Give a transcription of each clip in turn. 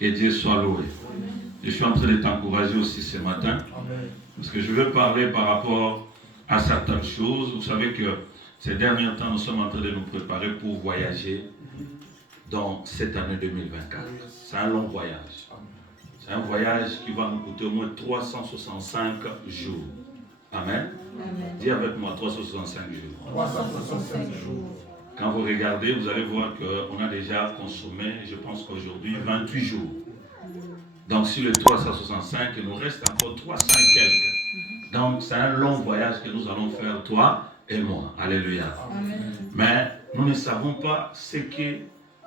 Que Dieu soit loué. Je suis en train de t'encourager aussi ce matin. Parce que je veux parler par rapport à certaines choses. Vous savez que ces derniers temps, nous sommes en train de nous préparer pour voyager dans cette année 2024. C'est un long voyage. C'est un voyage qui va nous coûter au moins 365 jours. Amen. Amen. Dis avec moi 365 jours. 365 jours. Quand vous regardez, vous allez voir qu'on a déjà consommé, je pense qu'aujourd'hui, 28 jours. Donc sur les 365, il nous reste encore 300 et quelques. Donc c'est un long voyage que nous allons faire, toi et moi. Alléluia. Amen. Mais nous ne savons pas ce que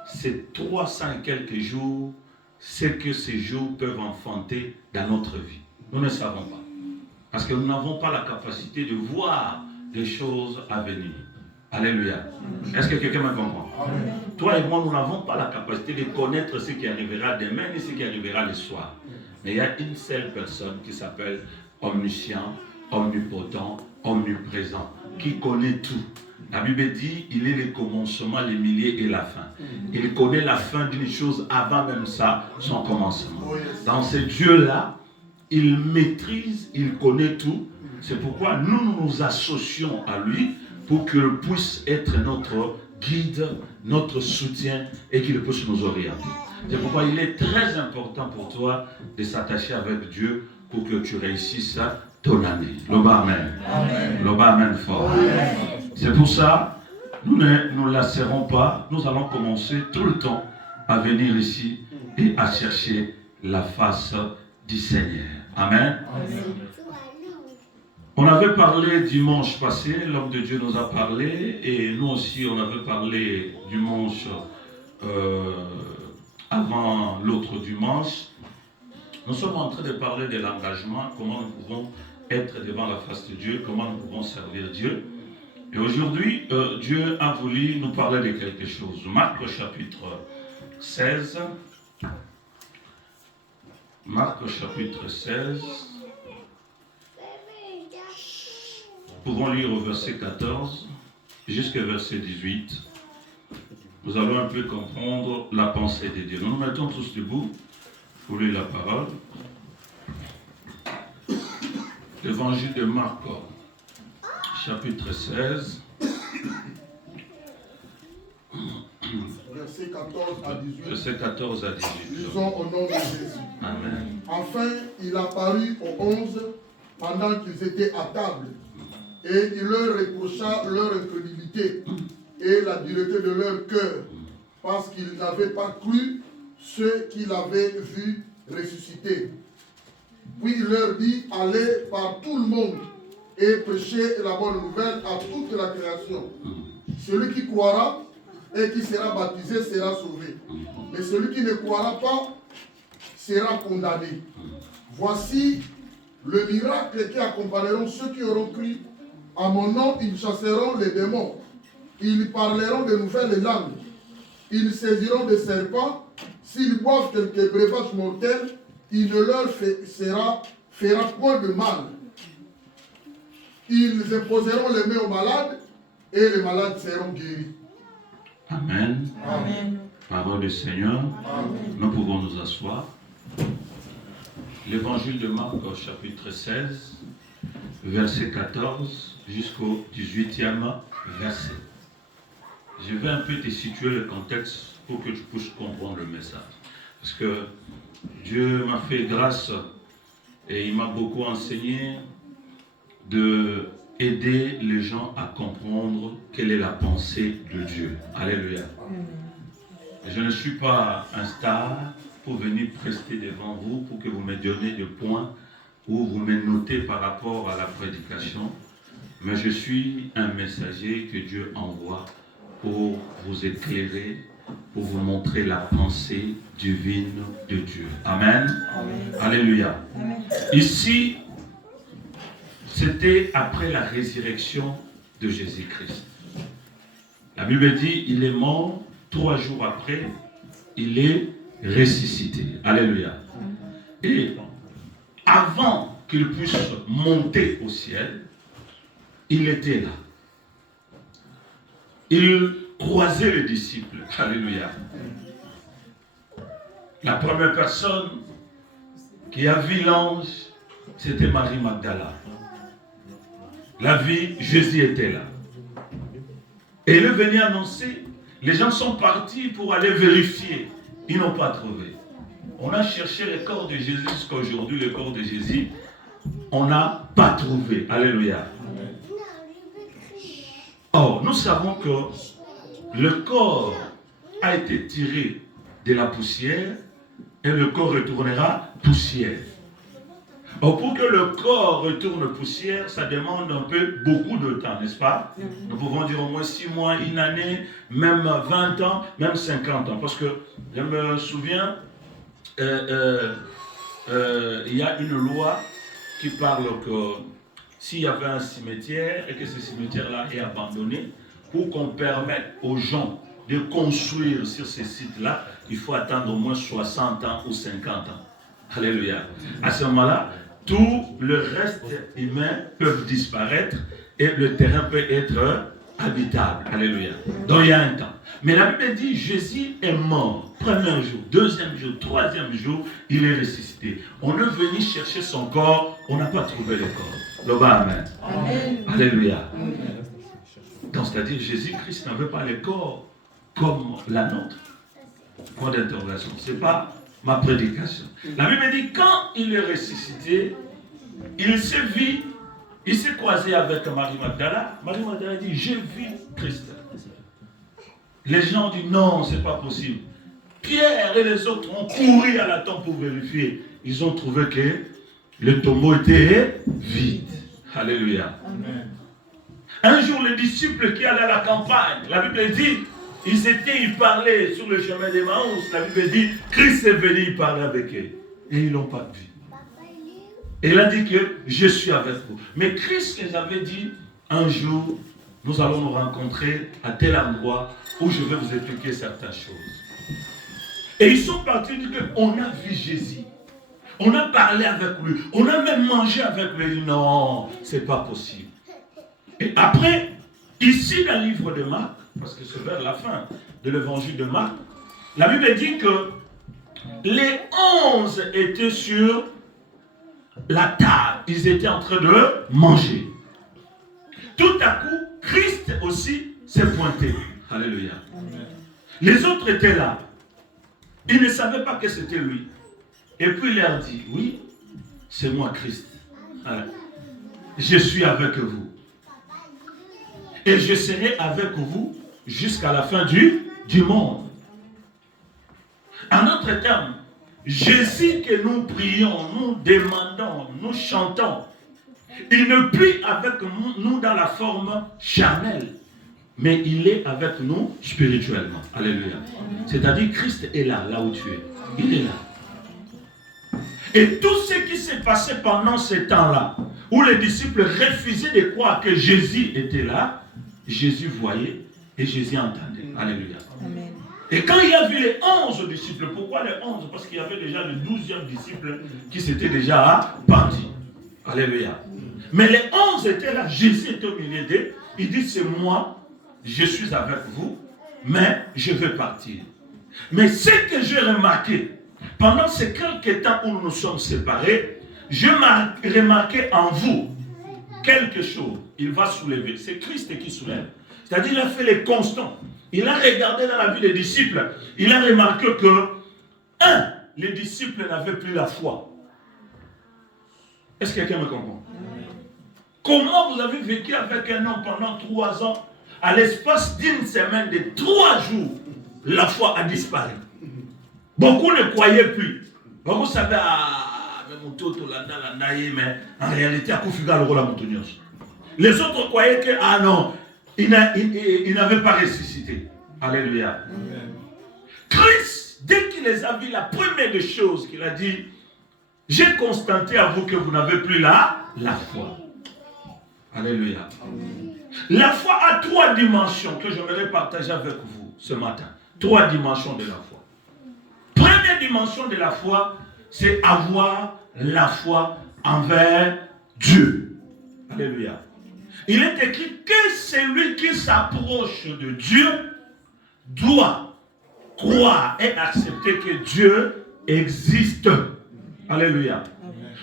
ces 300 et quelques jours, ce que ces jours peuvent enfanter dans notre vie. Nous ne savons pas. Parce que nous n'avons pas la capacité de voir des choses à venir. Alléluia. Est-ce que quelqu'un me comprend? Amen. Toi et moi, nous n'avons pas la capacité de connaître ce qui arrivera demain et ce qui arrivera le soir. Mais il y a une seule personne qui s'appelle omniscient, omnipotent, omniprésent, qui connaît tout. La Bible dit, il est le commencement, le milieu et la fin. Il connaît la fin d'une chose avant même ça, son commencement. Dans ce Dieu-là, il maîtrise, il connaît tout. C'est pourquoi nous nous associons à lui pour qu'il puisse être notre guide, notre soutien et qu'il puisse nous orienter. C'est pourquoi il est très important pour toi de s'attacher avec Dieu pour que tu réussisses ton année. Loba Amen. Loba Amen fort. Amen. C'est pour ça, nous ne nous lasserons pas. Nous allons commencer tout le temps à venir ici et à chercher la face du Seigneur. Amen. Amen. On avait parlé dimanche passé, l'homme de Dieu nous a parlé, et nous aussi on avait parlé dimanche avant l'autre dimanche. Nous sommes en train de parler de l'engagement, comment nous pouvons être devant la face de Dieu, comment nous pouvons servir Dieu. Et aujourd'hui, Dieu a voulu nous parler de quelque chose. Marc chapitre 16. Marc chapitre 16. Nous pouvons lire au verset 14 jusqu'au verset 18. Nous allons un peu comprendre la pensée de Dieu. Nous nous mettons tous debout pour lire la parole. L'évangile de Marc, chapitre 16. Verset 14 à 18. Verset 14 à 18. Lisons au nom de Jésus. Amen. Enfin, il apparut aux 11 pendant qu'ils étaient à table. Et il leur reprocha leur incrédulité et la dureté de leur cœur, parce qu'ils n'avaient pas cru ceux qu'il avait vus ressusciter. Puis il leur dit, allez par tout le monde et prêchez la bonne nouvelle à toute la création. Celui qui croira et qui sera baptisé sera sauvé. Mais celui qui ne croira pas sera condamné. Voici le miracle qui accompagneront ceux qui auront cru. À mon nom, ils chasseront les démons. Ils parleront de nouvelles langues. Ils saisiront des serpents. S'ils boivent quelques breuvages mortels, il ne leur fera point de mal. Ils imposeront les mains aux malades et les malades seront guéris. Amen. Amen. Parole du Seigneur. Amen. Nous pouvons nous asseoir. L'évangile de Marc, chapitre 16, verset 14 jusqu'au 18e verset. Je vais un peu te situer le contexte pour que tu puisses comprendre le message. Parce que Dieu m'a fait grâce et il m'a beaucoup enseigné de aider les gens à comprendre quelle est la pensée de Dieu. Alléluia. Je ne suis pas un star pour venir prester devant vous pour que vous me donniez des points ou vous me notez par rapport à la prédication. Mais je suis un messager que Dieu envoie pour vous éclairer, pour vous montrer la pensée divine de Dieu. Amen. Amen. Alléluia. Amen. Ici, c'était après la résurrection de Jésus-Christ. La Bible dit, il est mort, 3 jours après, il est ressuscité. Alléluia. Et avant qu'il puisse monter au ciel, il était là. Il croisait les disciples. Alléluia. La première personne qui a vu l'ange, c'était Marie Magdala. La vie, Jésus était là. Et il est venu annoncer. Les gens sont partis pour aller vérifier. Ils n'ont pas trouvé. On a cherché le corps de Jésus jusqu'à aujourd'hui, le corps de Jésus. On n'a pas trouvé. Alléluia. Or, nous savons que le corps a été tiré de la poussière et le corps retournera poussière. Or, pour que le corps retourne poussière, ça demande un peu beaucoup de temps, n'est-ce pas? Nous pouvons dire au moins 6 mois, une année, même 20 ans, même 50 ans. Parce que je me souviens, il y a une loi qui parle que s'il y avait un cimetière et que ce cimetière-là est abandonné, pour qu'on permette aux gens de construire sur ces sites-là, il faut attendre au moins 60 ans ou 50 ans. Alléluia. À ce moment-là, tout le reste humain peut disparaître et le terrain peut être habitable. Alléluia. Donc il y a un temps. Mais la Bible dit Jésus est mort. Premier jour, deuxième jour, troisième jour, il est ressuscité. On est venu chercher son corps, on n'a pas trouvé le corps. Le bas, amen. Amen. Alléluia. Amen. Donc c'est-à-dire Jésus-Christ n'avait pas le corps comme la nôtre. Point d'interrogation. Ce n'est pas ma prédication. La Bible dit quand il est ressuscité, il s'est vu, il s'est croisé avec Marie Magdala. Marie Magdala dit j'ai vu Christ. Les gens disent non, c'est pas possible. Pierre et les autres ont couru à la tombe pour vérifier. Ils ont trouvé que le tombeau était vide. Alléluia. Amen. Un jour, les disciples qui allaient à la campagne, la Bible dit, ils parlaient sur le chemin d'Emmaüs. La Bible dit, Christ est venu, il parlait avec eux. Et ils ne l'ont pas vu. Et il a dit que je suis avec vous. Mais Christ les avait dit, un jour, nous allons nous rencontrer à tel endroit où je vais vous expliquer certaines choses. Et ils sont partis dire qu'on a vu Jésus. On a parlé avec lui. On a même mangé avec lui. Non, ce n'est pas possible. Et après, ici dans le livre de Marc, parce que c'est vers la fin de l'évangile de Marc, la Bible dit que les 11 étaient sur la table. Ils étaient en train de manger. Tout à coup, Christ aussi s'est pointé. Alléluia. Amen. Les autres étaient là. Ils ne savaient pas que c'était lui. Et puis il leur dit, oui, c'est moi Christ. Alors, je suis avec vous. Et je serai avec vous jusqu'à la fin du monde. En d'autres termes, Jésus que nous prions, nous demandons, nous chantons, il ne prie avec nous dans la forme charnelle, mais il est avec nous spirituellement. Alléluia. C'est-à-dire Christ est là, là où tu es. Il est là. Et tout ce qui s'est passé pendant ce temps-là, où les disciples refusaient de croire que Jésus était là, Jésus voyait et Jésus entendait. Alléluia. Amen. Et quand il a vu les 11 disciples, pourquoi les 11? Parce qu'il y avait déjà le 12e disciple qui s'était déjà parti. Alléluia. Mais les 11 étaient là, Jésus était au milieu d'eux. Il dit, c'est moi, je suis avec vous, mais je vais partir. Mais ce que j'ai remarqué, pendant ces quelques temps où nous nous sommes séparés, j'ai remarqué en vous quelque chose. Il va soulever. C'est Christ qui soulève. C'est-à-dire, il a fait les constants. Il a regardé dans la vie des disciples. Il a remarqué que, les disciples n'avaient plus la foi. Est-ce que quelqu'un me comprend? Comment vous avez vécu avec un homme pendant 3 ans? À l'espace d'une semaine, de 3 jours, la foi a disparu. Beaucoup ne croyaient plus. Beaucoup savaient, mais en réalité, à Koufiga, le rôle à Montonios. Les autres croyaient que, non, il n'avait pas ressuscité. Alléluia. Amen. Christ, dès qu'il les a vus, la première des choses qu'il a dit, j'ai constaté à vous que vous n'avez plus la foi. Alléluia. Amen. La foi a 3 dimensions que j'aimerais partager avec vous ce matin. 3 dimensions de la foi. Première dimension de la foi, c'est avoir la foi envers Dieu. Alléluia. Il est écrit que celui qui s'approche de Dieu doit croire et accepter que Dieu existe. Alléluia.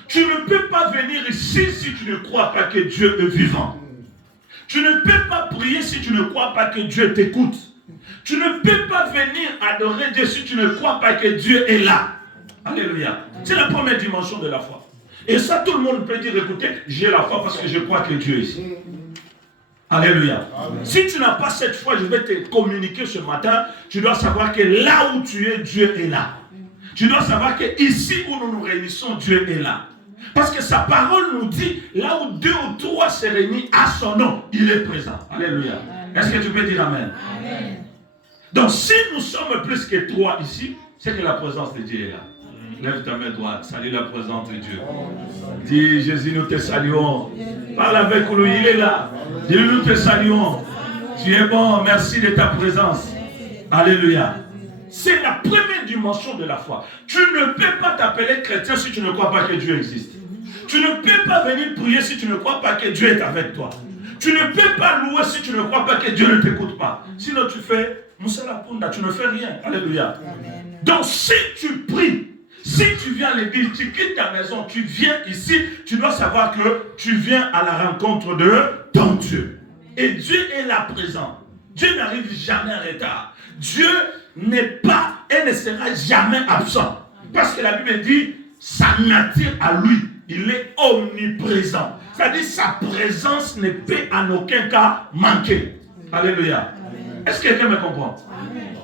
Tu ne peux pas venir ici si tu ne crois pas que Dieu est vivant. Tu ne peux pas prier si tu ne crois pas que Dieu t'écoute. Tu ne peux pas venir adorer Dieu si tu ne crois pas que Dieu est là. Alléluia. C'est la première dimension de la foi. Et ça, tout le monde peut dire, écoutez, j'ai la foi parce que je crois que Dieu est ici. Alléluia. Amen. Si tu n'as pas cette foi, je vais te communiquer ce matin, tu dois savoir que là où tu es, Dieu est là. Tu dois savoir que ici où nous nous réunissons, Dieu est là. Parce que sa parole nous dit, là où 2 ou 3 se réunissent à son nom, il est présent. Alléluia. Est-ce que tu peux dire Amen? Amen. Donc si nous sommes plus que 3 ici, c'est que la présence de Dieu est là. Lève ta main droite, salue la présence de Dieu. Dis, Jésus, nous te saluons. Parle avec lui, il est là. Dis, nous te saluons. Tu es bon, merci de ta présence. Alléluia. C'est la première dimension de la foi. Tu ne peux pas t'appeler chrétien si tu ne crois pas que Dieu existe. Tu ne peux pas venir prier si tu ne crois pas que Dieu est avec toi. Tu ne peux pas louer si tu ne crois pas que Dieu ne t'écoute pas. Sinon tu fais Moussala Punda, tu ne fais rien. Alléluia. Donc si tu pries, si tu viens à l'église, tu quittes ta maison, tu viens ici, tu dois savoir que tu viens à la rencontre de ton Dieu. Et Dieu est là présent. Dieu n'arrive jamais en retard. Dieu n'est pas et ne sera jamais absent. Parce que la Bible dit, sa nature à lui, il est omniprésent. C'est-à-dire sa présence ne peut en aucun cas manquer. Alléluia. Est-ce que quelqu'un me comprend? Amen.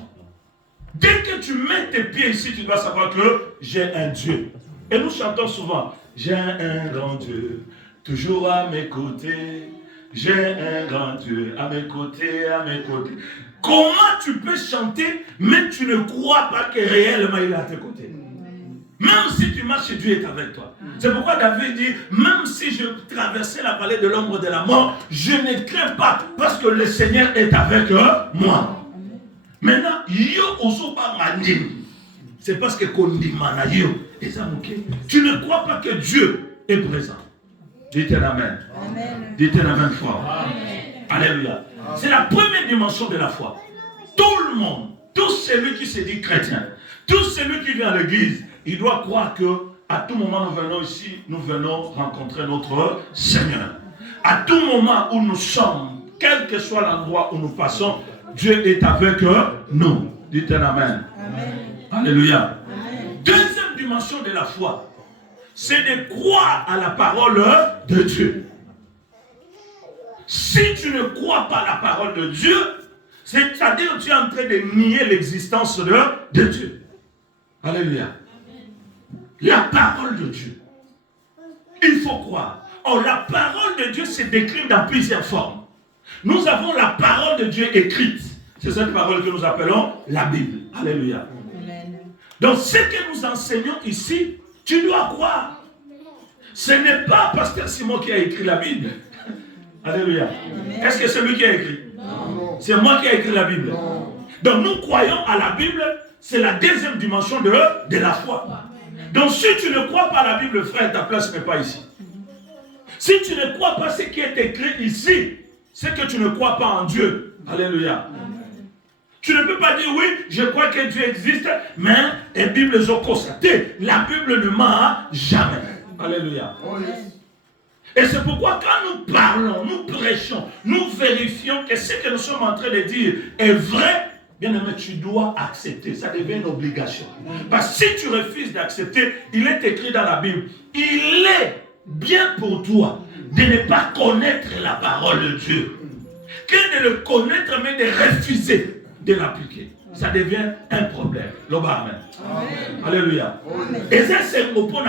Dès que tu mets tes pieds ici, tu dois savoir que j'ai un Dieu. Et nous chantons souvent, j'ai un grand Dieu, toujours à mes côtés. J'ai un grand Dieu à mes côtés, à mes côtés. Comment tu peux chanter, mais tu ne crois pas que réellement il est à tes côtés? Même si tu marches, Dieu est avec toi. C'est pourquoi David dit, même si je traversais la vallée de l'ombre de la mort, je ne crains pas, parce que le Seigneur est avec moi. Maintenant, yo osoba mandine. C'est parce que kondimana yo ezamuke. Tu ne crois pas que Dieu est présent. Dites un amen. Amen. Dites un amen fort. Amen. Alléluia. C'est la première dimension de la foi. Tout le monde, tout celui qui se dit chrétien, tout celui qui vient à l'église, il doit croire que à tout moment nous venons ici, nous venons rencontrer notre Seigneur. À tout moment où nous sommes, quel que soit l'endroit où nous passons, Dieu est avec nous. Dites un amen. Amen. Alléluia. Amen. Deuxième dimension de la foi, c'est de croire à la parole de Dieu. Si tu ne crois pas à la parole de Dieu, c'est-à-dire que tu es en train de nier l'existence de Dieu. Alléluia. La parole de Dieu. Il faut croire. Or, la parole de Dieu se décline dans plusieurs formes. Nous avons la parole de Dieu écrite. C'est cette parole que nous appelons la Bible. Alléluia. Amen. Donc, ce que nous enseignons ici, tu dois croire. Ce n'est pas Pasteur Simon qui a écrit la Bible. Alléluia. Amen. Est-ce que c'est lui qui a écrit? Non. C'est moi qui ai écrit la Bible. Non. Donc, nous croyons à la Bible. C'est la deuxième dimension de la foi. Donc, si tu ne crois pas à la Bible, frère, ta place n'est pas ici. Si tu ne crois pas ce qui est écrit ici, c'est que tu ne crois pas en Dieu. Alléluia. Tu ne peux pas dire, oui, je crois que Dieu existe, mais la Bible est constatée. La Bible ne ment jamais. Alléluia. Et c'est pourquoi quand nous parlons, nous prêchons, nous vérifions que ce que nous sommes en train de dire est vrai, bien aimé, tu dois accepter. Ça devient une obligation. Parce que si tu refuses d'accepter, il est écrit dans la Bible, il est bien pour toi de ne pas connaître la parole de Dieu. Que de le connaître, mais de refuser de l'appliquer. Ça devient un problème. Amen. Alléluia. Et ça, c'est mon point.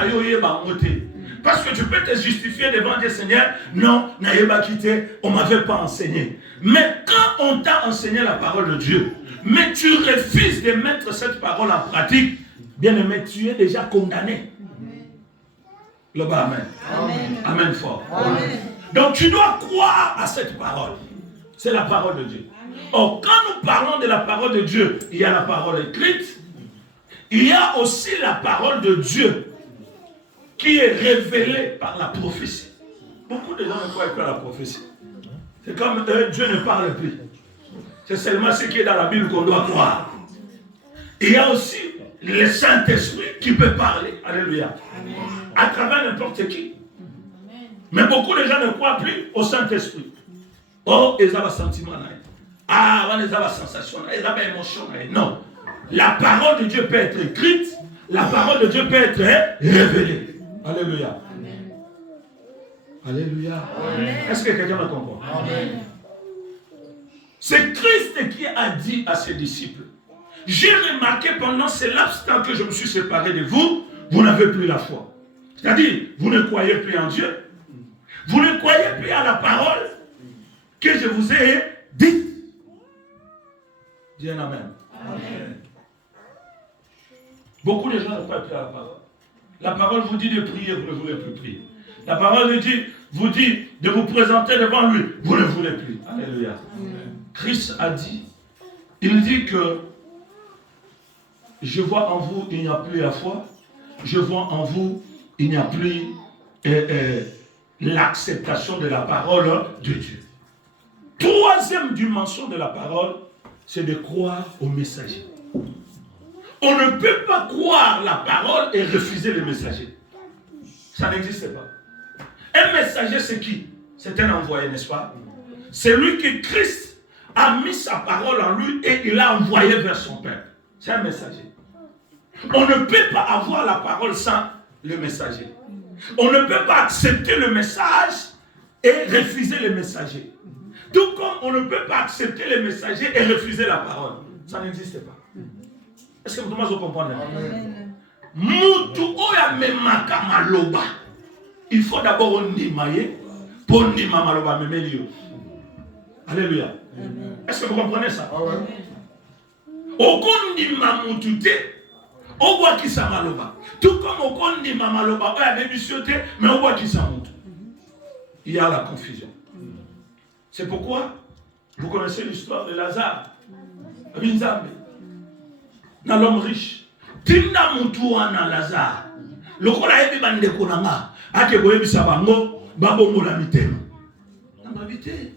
Parce que tu peux te justifier devant Dieu, Seigneur. Non, n'ayez pas quitté, on ne m'avait pas enseigné. Mais quand on t'a enseigné la parole de Dieu, mais tu refuses de mettre cette parole en pratique, bien aimé, tu es déjà condamné. Amen. Amen. Amen fort. Amen. Donc tu dois croire à cette parole. C'est la parole de Dieu. Or, quand nous parlons de la parole de Dieu, il y a la parole écrite, il y a aussi la parole de Dieu qui est révélée par la prophétie. Beaucoup de gens ne croient pas à la prophétie. C'est comme Dieu ne parle plus. C'est seulement ce qui est dans la Bible qu'on doit croire. Il y a aussi le Saint-Esprit qui peut parler. Alléluia. Amen. À travers n'importe qui. Amen. Mais beaucoup de gens ne croient plus au Saint-Esprit. Oh, ils ont un sentiment. Ah, ils ont une sensation. Ils ont une émotion. Non. La parole de Dieu peut être écrite. La parole de Dieu peut être révélée. Alléluia. Amen. Alléluia. Amen. Est-ce que quelqu'un me comprend? Amen. C'est Christ qui a dit à ses disciples, j'ai remarqué pendant ce laps de temps que je me suis séparé de vous, vous n'avez plus la foi. C'est-à-dire, vous ne croyez plus en Dieu. Vous ne croyez plus à la parole que je vous ai dite. Dis un amen. Amen. Beaucoup de gens ne croient plus à la parole. La parole vous dit de prier, vous ne voulez plus prier. La parole vous dit de vous présenter devant lui, vous ne voulez plus. Alléluia. Amen. Christ a dit, il dit que je vois en vous, il n'y a plus la foi. Je vois en vous, il n'y a plus l'acceptation de la parole de Dieu. Troisième dimension de la parole, c'est de croire au messager. On ne peut pas croire la parole et refuser le messager. Ça n'existe pas. Un messager, c'est qui? C'est un envoyé, n'est-ce pas? C'est lui que Christ a mis sa parole en lui et il l'a envoyé vers son Père. C'est un messager. On ne peut pas avoir la parole sans le messager. On ne peut pas accepter le message et refuser le messager. Tout comme on ne peut pas accepter le messager et refuser la parole. Ça n'existe pas. Est-ce que vous comprenez? Mutu oya memaka maloba. Il faut d'abord nimaye pour nima maloba memelio. Alléluia. Est-ce que vous comprenez ça? Okon nima mutute, owa kisa maloba. Tout comme okon nima maloba, oya débissiote, mais owa kisa mutu. Il y a la confusion. C'est pourquoi vous connaissez l'histoire de Lazare. Rinzambe. Dans l'homme riche. Tinda mutuana Lazare. Lokola ebi bande konanga. Ake boye bisabango babo mola mitema. Nambabite.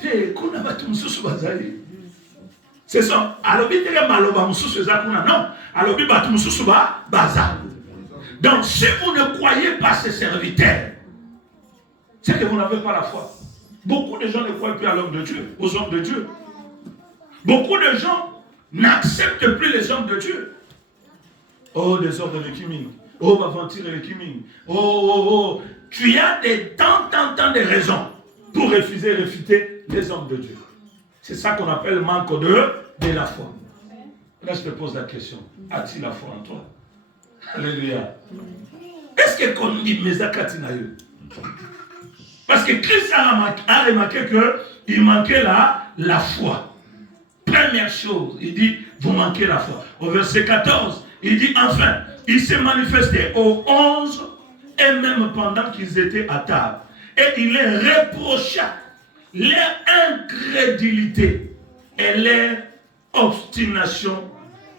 Te kuna batu mususu bazali. C'est ça. Alobi tele maloba mususu ezakuna non. Alobi batu mususu ba baza. Donc si vous ne croyez pas ces serviteurs, c'est que vous n'avez pas la foi. Beaucoup de gens ne croient plus à l'homme de Dieu, aux hommes de Dieu. Beaucoup de gens n'acceptent plus les hommes de Dieu. Oh, des ordres de Kiming. Oh, Baventure et Kiming. Oh. Tu as tant de raisons pour refuser et réfuter les hommes de Dieu. C'est ça qu'on appelle le manque de la foi. Là, je te pose la question. As-tu la foi en toi? Alléluia. Est-ce que qu'on dit Mesakatinaï? Parce que Christ a remarqué qu'il manquait la foi. Première chose, il dit, vous manquez la foi. Au verset 14, il dit, enfin, il s'est manifesté aux 11 et même pendant qu'ils étaient à table. Et il les reprocha leur incrédulité et leur obstination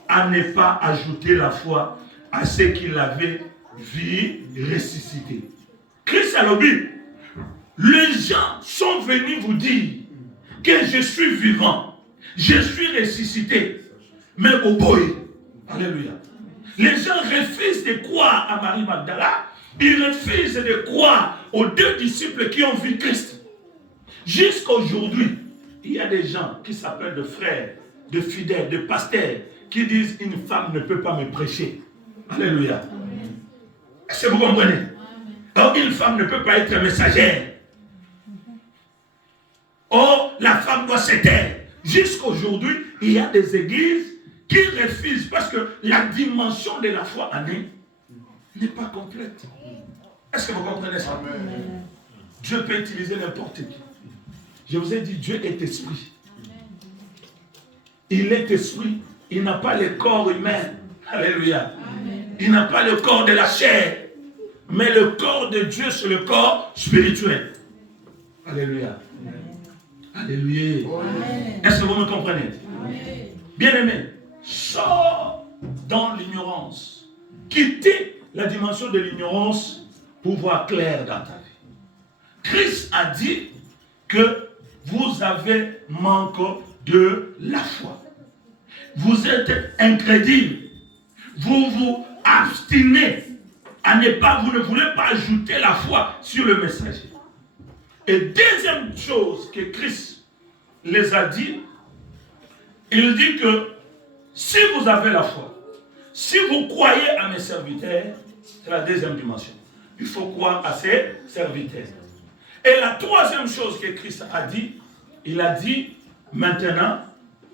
à ne pas ajouter la foi à ce qu'il avait vu ressusciter. Christ a le but. Les gens sont venus vous dire que je suis vivant, je suis ressuscité, mais au boy. Alléluia. Les gens refusent de croire à Marie Magdala, ils refusent de croire aux deux disciples qui ont vu Christ. Jusqu'à aujourd'hui, il y a des gens qui s'appellent de frères, de fidèles, de pasteurs, qui disent une femme ne peut pas me prêcher. Alléluia. Est-ce que vous comprenez? Alors une femme ne peut pas être messagère. Oh, la femme doit se taire. Jusqu'à aujourd'hui, il y a des églises qui refusent parce que la dimension de la foi en eux n'est pas complète. Est-ce que vous comprenez ça? Amen. Dieu peut utiliser n'importe qui. Je vous ai dit, Dieu est esprit. Il est esprit. Il n'a pas le corps humain. Alléluia. Amen. Il n'a pas le corps de la chair. Mais le corps de Dieu, c'est le corps spirituel. Alléluia. Amen. Alléluia. Amen. Est-ce que vous me comprenez? Bien-aimé, sors dans l'ignorance. Quittez la dimension de l'ignorance pour voir clair dans ta vie. Christ a dit que vous avez manque de la foi. Vous êtes incrédule. vous vous abstinez vous ne voulez pas ajouter la foi sur le messager. Et deuxième chose que Christ les a dit, il dit que si vous avez la foi, si vous croyez à mes serviteurs, c'est la deuxième dimension. Il faut croire à ses serviteurs. Et la troisième chose que Christ a dit, il a dit maintenant,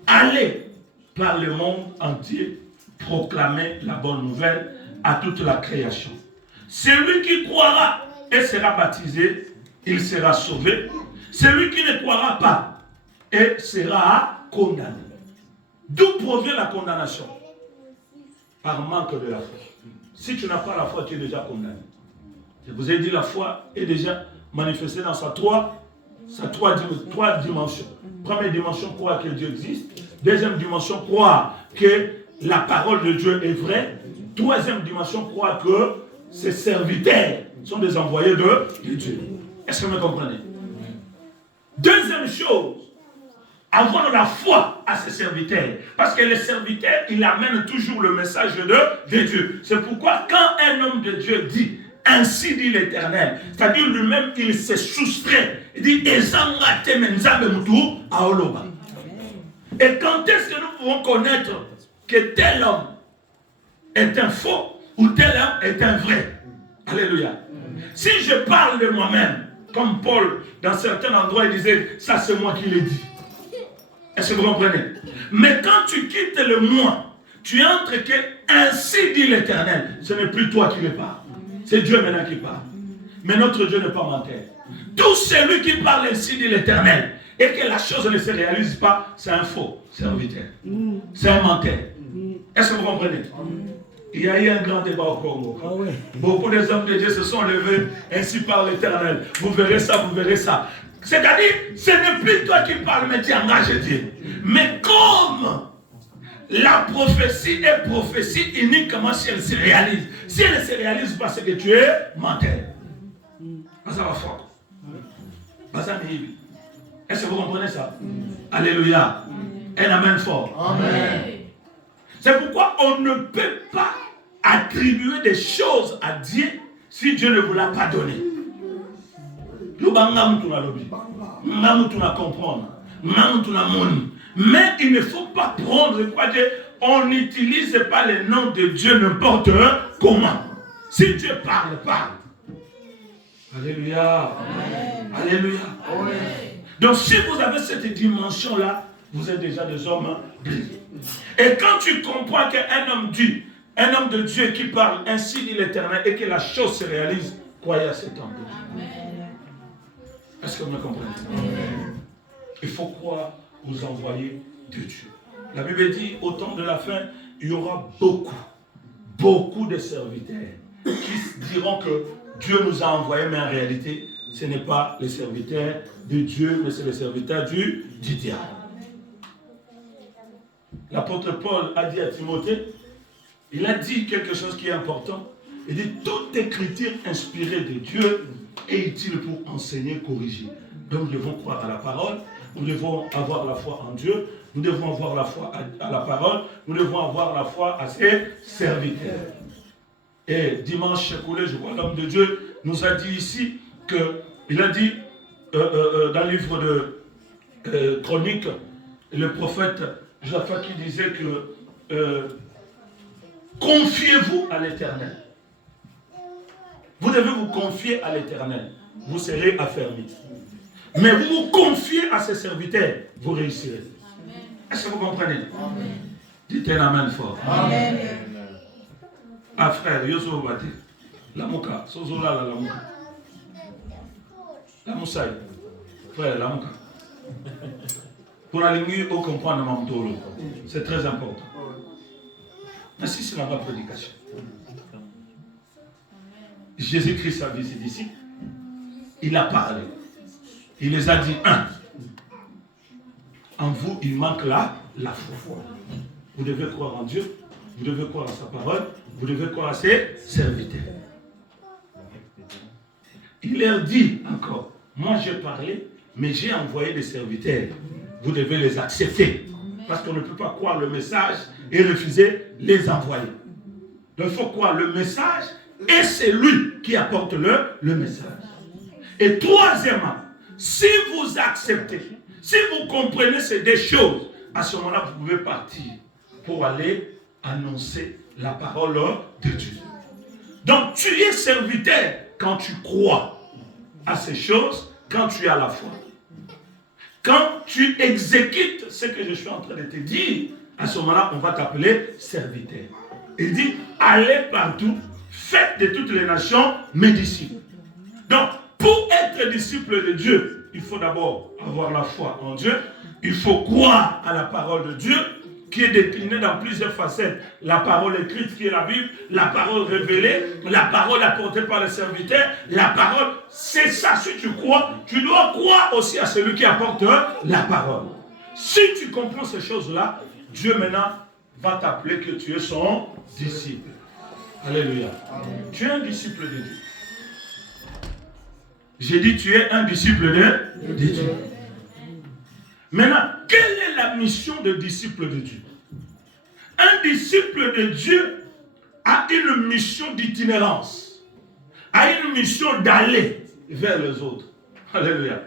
allez par le monde entier, proclamer la bonne nouvelle à toute la création. Celui qui croira et sera baptisé, il sera sauvé. Celui qui ne croira pas et sera condamné. D'où provient la condamnation? Par manque de la foi. Si tu n'as pas la foi, tu es déjà condamné. Je vous ai dit, la foi est déjà manifestée dans sa trois dimensions. Première dimension, croire que Dieu existe. Deuxième dimension, croire que la parole de Dieu est vraie. Troisième dimension, croire que ses serviteurs sont des envoyés de Dieu. Est-ce que vous me comprenez? Deuxième chose, avoir la foi à ses serviteurs. Parce que les serviteurs, ils amènent toujours le message de Dieu. C'est pourquoi quand un homme de Dieu dit, ainsi dit l'Éternel, c'est-à-dire lui-même, il se soustrait. Il dit, et quand est-ce que nous pouvons connaître que tel homme est un faux ou tel homme est un vrai? Alléluia. Si je parle de moi-même, comme Paul, dans certains endroits, il disait, ça c'est moi qui l'ai dit. Est-ce que vous comprenez? Mais quand tu quittes le moi, tu entres que ainsi dit l'Éternel. Ce n'est plus toi qui le parles. C'est Dieu maintenant qui parle. Mais notre Dieu n'est pas menteur. Tout celui qui parle ainsi dit l'Éternel et que la chose ne se réalise pas, c'est un faux serviteur. C'est un menteur. Est-ce que vous comprenez? Il y a eu un grand débat au Congo. Ah ouais. Beaucoup des hommes de Dieu se sont levés ainsi par l'Éternel. Vous verrez ça, vous verrez ça. C'est-à-dire, ce n'est plus toi qui parles, mais tu engages Dieu. Mais comme la prophétie est prophétie uniquement si elle se réalise. Si elle ne se réalise pas, c'est que tu es menteur. Ça va fort. Est-ce que vous comprenez ça? Alléluia. Un amen fort. Amen. C'est pourquoi on ne peut pas attribuer des choses à Dieu si Dieu ne vous l'a pas donné. Mais il ne faut pas prendre quoi dire. On n'utilise pas le nom de Dieu n'importe comment. Si Dieu parle, parle. Alléluia. Amen. Alléluia. Amen. Donc si vous avez cette dimension-là, vous êtes déjà des hommes bénis. Et quand tu comprends qu'un homme de Dieu qui parle ainsi dit l'Éternel et que la chose se réalise, croyez à cet homme. Est-ce que vous me comprenez? Amen. Il faut croire aux envoyés de Dieu. La Bible dit, au temps de la fin, il y aura beaucoup de serviteurs qui diront que Dieu nous a envoyés, mais en réalité, ce n'est pas les serviteurs de Dieu, mais c'est les serviteurs du diable. L'apôtre Paul a dit à Timothée, il a dit quelque chose qui est important. Il dit, toute écriture inspirée de Dieu est utile pour enseigner, corriger. Donc nous devons croire à la parole, nous devons avoir la foi en Dieu, nous devons avoir la foi à la parole, nous devons avoir la foi à ses serviteurs. Et dimanche écoulé, je crois, l'homme de Dieu nous a dit ici il a dit dans le livre de Chroniques, le prophète Josaphat qui disait que confiez-vous à l'Éternel. Vous devez vous confier à l'Éternel. Vous serez affermis. Mais vous vous confiez à ses serviteurs, vous réussirez. Est-ce que vous comprenez? Amen. Dites un amen fort. Amen. Ah frère, Yoso Bate, la Mouka, Sozola la Mouka. La Moussaï, frère, la Mouka. Pour la ligne, on comprend le Mamtolo. C'est très important. Mais si c'est la vraie prédication. Jésus-Christ a vu ses disciples. Il a parlé. Il les a dit, en vous, il manque la foi. Vous devez croire en Dieu, vous devez croire à sa parole, vous devez croire à ses serviteurs. Il leur dit encore, moi j'ai parlé, mais j'ai envoyé des serviteurs. Vous devez les accepter. Parce qu'on ne peut pas croire le message et refuser les envoyer. Donc il faut croire le message et c'est lui qui apporte le message. Et troisièmement, si vous acceptez, si vous comprenez ces deux choses, à ce moment-là, vous pouvez partir pour aller annoncer la parole de Dieu. Donc tu es serviteur quand tu crois à ces choses, quand tu as la foi. Quand tu exécutes ce que je suis en train de te dire, à ce moment-là, on va t'appeler serviteur. Il dit, allez partout, faites de toutes les nations mes disciples. Donc, pour être disciple de Dieu, il faut d'abord avoir la foi en Dieu, il faut croire à la parole de Dieu, qui est déclinée dans plusieurs facettes. La parole écrite qui est la Bible, la parole révélée, la parole apportée par le serviteur, la parole, c'est ça. Si tu crois, tu dois croire aussi à celui qui apporte la parole. Si tu comprends ces choses-là, Dieu maintenant va t'appeler que tu es son disciple. Alléluia. Amen. Tu es un disciple de Dieu. J'ai dit tu es un disciple de Dieu. Maintenant, quelle est la mission de disciple de Dieu? Un disciple de Dieu a une mission d'itinérance, a une mission d'aller vers les autres. Alléluia.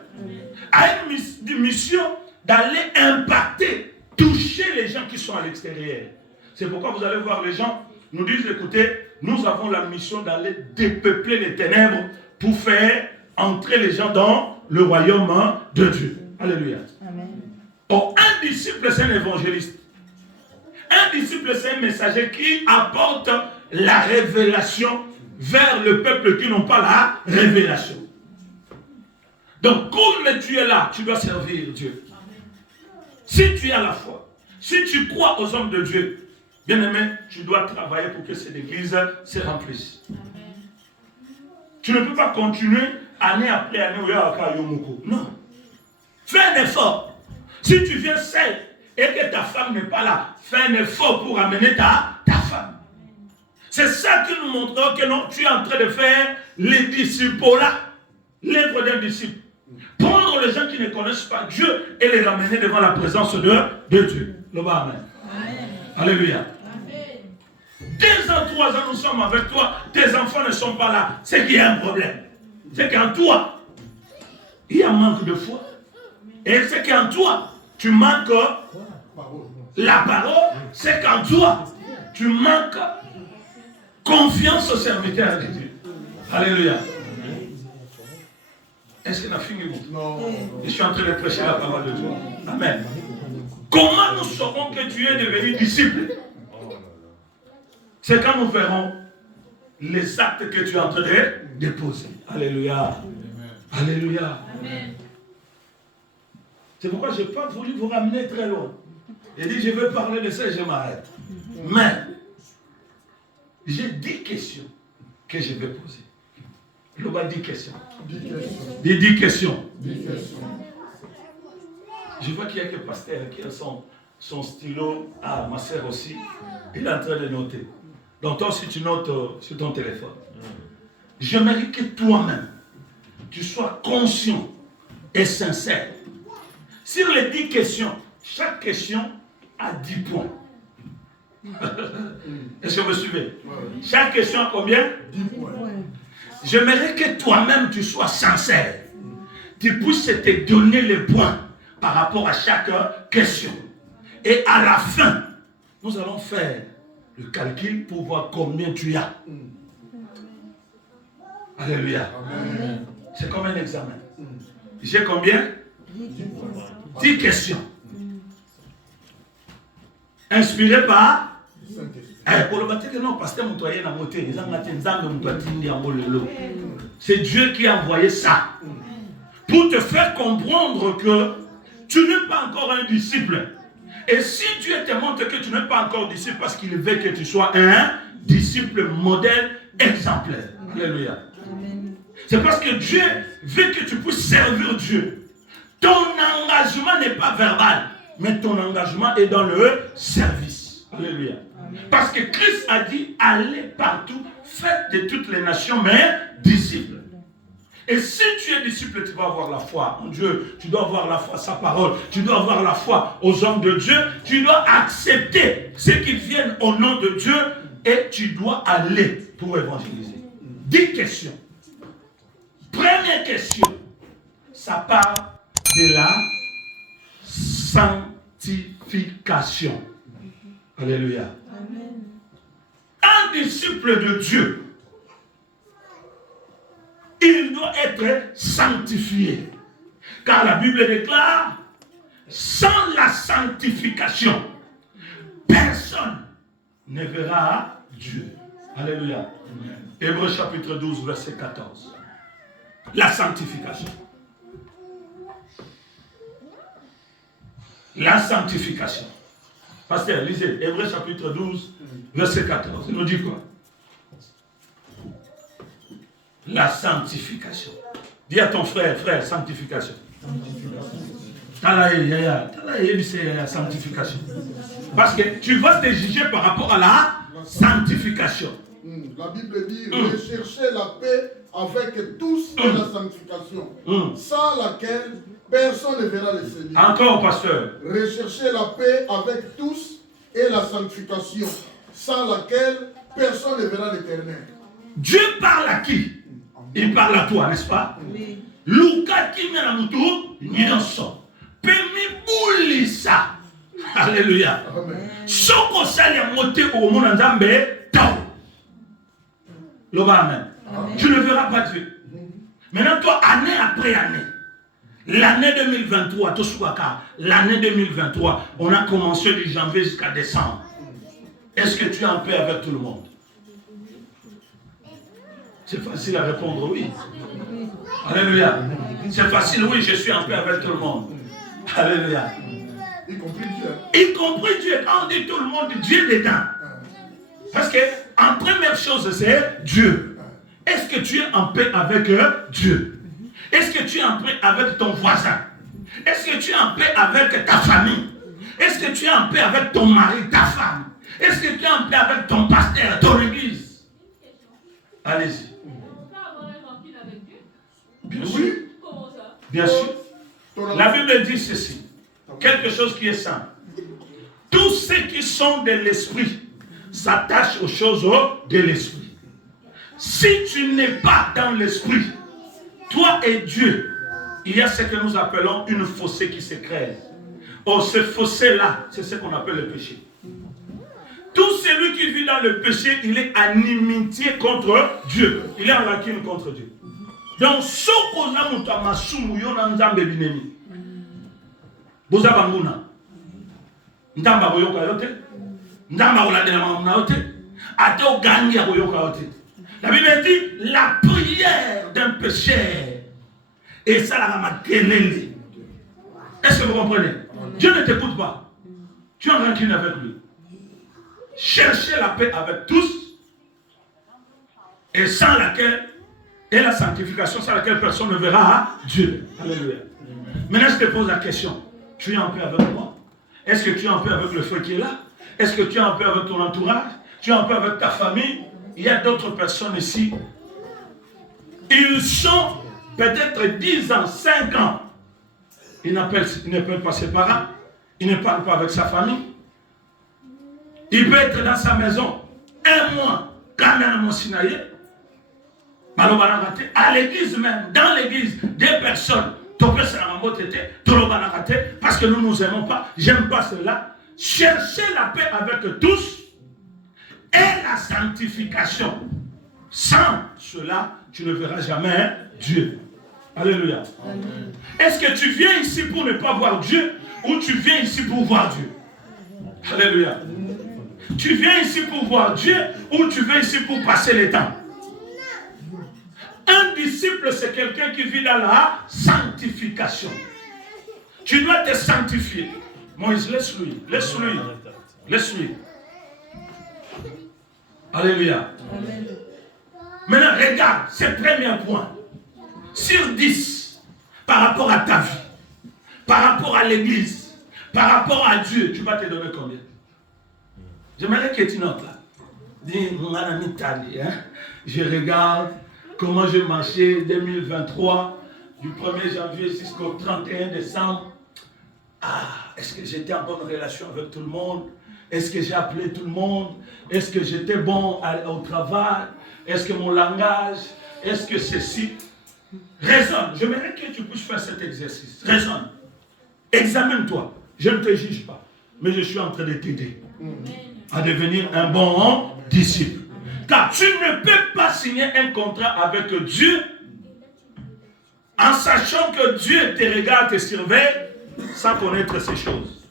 A une mission d'aller impacter, toucher les gens qui sont à l'extérieur. C'est pourquoi vous allez voir les gens nous disent, écoutez, nous avons la mission d'aller dépeupler les ténèbres pour faire entrer les gens dans le royaume de Dieu. Alléluia. Amen. Or, un disciple, c'est un évangéliste. Un disciple, c'est un messager qui apporte la révélation vers le peuple qui n'ont pas la révélation. Donc, comme tu es là, tu dois servir Dieu. Si tu as la foi, si tu crois aux hommes de Dieu, bien aimé, tu dois travailler pour que cette église se remplisse. Tu ne peux pas continuer année après année. Non. Fais un effort. Si tu viens seul et que ta femme n'est pas là, fais un effort pour amener ta femme. C'est ça qui nous montre que non, tu es en train de faire les disciples là, l'œuvre d'un disciple. Prendre les gens qui ne connaissent pas Dieu et les ramener devant la présence de Dieu. Le bas, amen. Amen. Alléluia. 2 ans, 3 ans, nous sommes avec toi, tes enfants ne sont pas là. C'est qu'il y a un problème. C'est qu'en toi, il y a un manque de foi. Et c'est qu'en toi, tu manques la parole. C'est qu'en toi, tu manques confiance au serviteur de Dieu. Alléluia. Est-ce qu'il a fini? Non. Je suis en train de prêcher la parole de Dieu. Amen. Comment nous saurons que tu es devenu disciple? C'est quand nous verrons les actes que tu es en train de déposer. Alléluia. Alléluia. Amen. C'est pourquoi je n'ai pas voulu vous ramener très loin. J'ai dit, je vais parler de ça et je m'arrête. Mais, j'ai 10 questions que je vais poser. Il va 10 questions. 10 questions. Je vois qu'il y a que pasteur qui a son stylo. Ah, ma soeur aussi. Il est en train de noter. Donc toi aussi tu notes sur ton téléphone. J'aimerais que toi-même, tu sois conscient et sincère. Sur les 10 questions, chaque question a 10 points. Est-ce que vous me suivez? Chaque question a combien? 10 points. J'aimerais que toi-même tu sois sincère. Tu puisses te donner les points par rapport à chaque question. Et à la fin, nous allons faire le calcul pour voir combien tu as. Alléluia. Amen. C'est comme un examen. J'ai combien? 10 questions. Inspiré par pour le baptême, non, pasteur Moutoyen n'a monté. C'est Dieu qui a envoyé ça. Pour te faire comprendre que tu n'es pas encore un disciple. Et si Dieu te montre que tu n'es pas encore disciple, parce qu'il veut que tu sois un disciple modèle exemplaire. Alléluia. C'est parce que Dieu veut que tu puisses servir Dieu. Ton engagement n'est pas verbal, mais ton engagement est dans le service. Alléluia. Parce que Christ a dit, allez partout, faites de toutes les nations mes disciples. Et si tu es disciple, tu vas avoir la foi en Dieu, tu dois avoir la foi à sa parole, tu dois avoir la foi aux hommes de Dieu, tu dois accepter ceux qui viennent au nom de Dieu et tu dois aller pour évangéliser. 10 questions. Première question, ça part de la sanctification. Alléluia. Amen. Un disciple de Dieu, il doit être sanctifié. Car la Bible déclare, sans la sanctification, personne ne verra Dieu. Alléluia. Hébreux chapitre 12, verset 14. La sanctification. La sanctification. Pasteur, lisez, Hébreux chapitre 12, verset 14. Il nous dit quoi? La sanctification. Dis à ton frère, sanctification. Sanctification. Parce que tu vas te juger par rapport à la sanctification. La Bible dit, recherchez la paix avec tous et la sanctification, sans laquelle personne ne verra le Seigneur. Encore, pasteur. Recherchez la paix avec tous et la sanctification, sans laquelle personne ne verra l'Éternel. Dieu parle à qui? Il parle à toi, n'est-ce pas? Oui. Luka qui m'a mutu, nyonso. Pemi boulisa. Alléluia. Soko sali a moté au monde nzambe, tao. Amen. Tu ne verras pas Dieu. Maintenant, toi, année après année, l'année 2023, l'année 2023, on a commencé du janvier jusqu'à décembre. Est-ce que tu es en paix avec tout le monde? C'est facile à répondre oui. Alléluia. C'est facile, oui, je suis en paix avec tout le monde. Alléluia. Y compris Dieu. Y compris Dieu. Quand on dit tout le monde, Dieu dedans. Parce que, en première chose, c'est Dieu. Est-ce que tu es en paix avec Dieu? Est-ce que tu es en paix avec ton voisin? Est-ce que tu es en paix avec ta famille? Est-ce que tu es en paix avec ton mari, ta femme? Est-ce que tu es en paix avec ton pasteur, ton église? Allez-y. Bien sûr. Bien sûr. La Bible dit ceci. Quelque chose qui est simple. Tous ceux qui sont de l'esprit s'attachent aux choses de l'esprit. Si tu n'es pas dans l'esprit, toi et Dieu, il y a ce que nous appelons une fossé qui se crée. Oh, ce fossé-là, c'est ce qu'on appelle le péché. Tout celui qui vit dans le péché, il est en inimitié contre Dieu. Il est en rancune contre Dieu. Donc, ce qu'on a monté à Masumu, yon a nzambe binemi. Boza banguna. Ndamba boyoka yote. Ndamba oladela mamuna yote. Ato gangi ya boyoka yote. La Bible dit, la prière d'un pécheur. Et ça, la makelele. Est-ce que vous comprenez? Dieu ne t'écoute pas. Tu es en rancune avec lui. Cherchez la paix avec tous. Et sans laquelle, et la sanctification sans laquelle personne ne verra Dieu. Alléluia. Maintenant, je te pose la question. Tu es en paix avec moi? Est-ce que tu es en paix avec le feu qui est là? Est-ce que tu es en paix avec ton entourage? Tu es en paix avec ta famille? Il y a d'autres personnes ici. Ils sont peut-être 10 ans, 5 ans. Ils ne peuvent pas ses parents. Il ne parle pas avec sa famille. Il peut être dans sa maison 1 mois, quand même, à l'église même, dans l'église, des personnes, parce que nous ne nous aimons pas, j'aime pas cela. Cherchez la paix avec tous et la sanctification. Sans cela, tu ne verras jamais Dieu. Alléluia. Amen. Est-ce que tu viens ici pour ne pas voir Dieu ou tu viens ici pour voir Dieu? Alléluia. Tu viens ici pour voir Dieu ou tu viens ici pour passer le temps? Un disciple, c'est quelqu'un qui vit dans la sanctification. Tu dois te sanctifier. Moïse, laisse-lui. Laisse-lui. Laisse-lui. Alléluia. Amen. Maintenant, regarde, c'est le premier point. Sur 10, par rapport à ta vie, par rapport à l'église, par rapport à Dieu, tu vas te donner combien? J'aimerais que tu notes là. Dis, mon ami Tali, je regarde comment j'ai marché 2023, du 1er janvier jusqu'au 31 décembre. Ah, est-ce que j'étais en bonne relation avec tout le monde? Est-ce que j'ai appelé tout le monde? Est-ce que j'étais bon au travail? Est-ce que mon langage? Est-ce que ceci? Raisonne. J'aimerais que tu puisses faire cet exercice. Raisonne. Examine-toi. Je ne te juge pas. Mais je suis en train de t'aider à devenir un bon disciple. Car tu ne peux pas signer un contrat avec Dieu en sachant que Dieu te regarde, te surveille, sans connaître ces choses.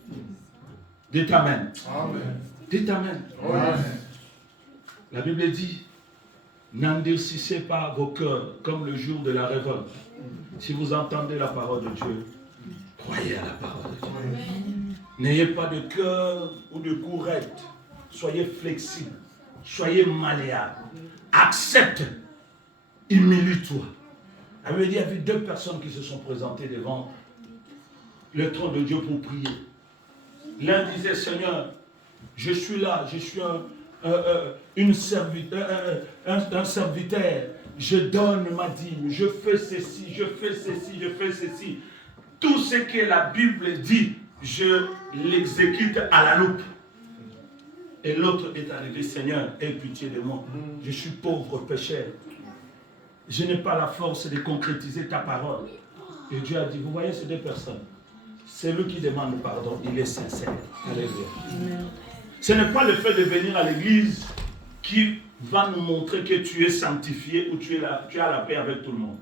Dites Amen. Amen. Dites Amen. Amen. La Bible dit, n'endurcissez pas vos cœurs comme le jour de la révolte. Si vous entendez la parole de Dieu, croyez à la parole de Dieu. N'ayez pas de cœur ou de courette. Soyez flexible. Soyez malléable. Accepte. Humilie-toi. Il y avait 2 personnes qui se sont présentées devant le trône de Dieu pour prier. L'un disait, Seigneur, je suis là, je suis un serviteur, je donne ma dîme, je fais ceci, je fais ceci, je fais ceci. Tout ce que la Bible dit, je l'exécute à la loupe. Et l'autre est arrivé, Seigneur, aie pitié de moi. Je suis pauvre pécheur. Je n'ai pas la force de concrétiser ta parole. Et Dieu a dit, vous voyez ces 2 personnes. Celui qui demande pardon, il est sincère. Alléluia. Ce n'est pas le fait de venir à l'église qui va nous montrer que tu es sanctifié ou tu as la paix avec tout le monde.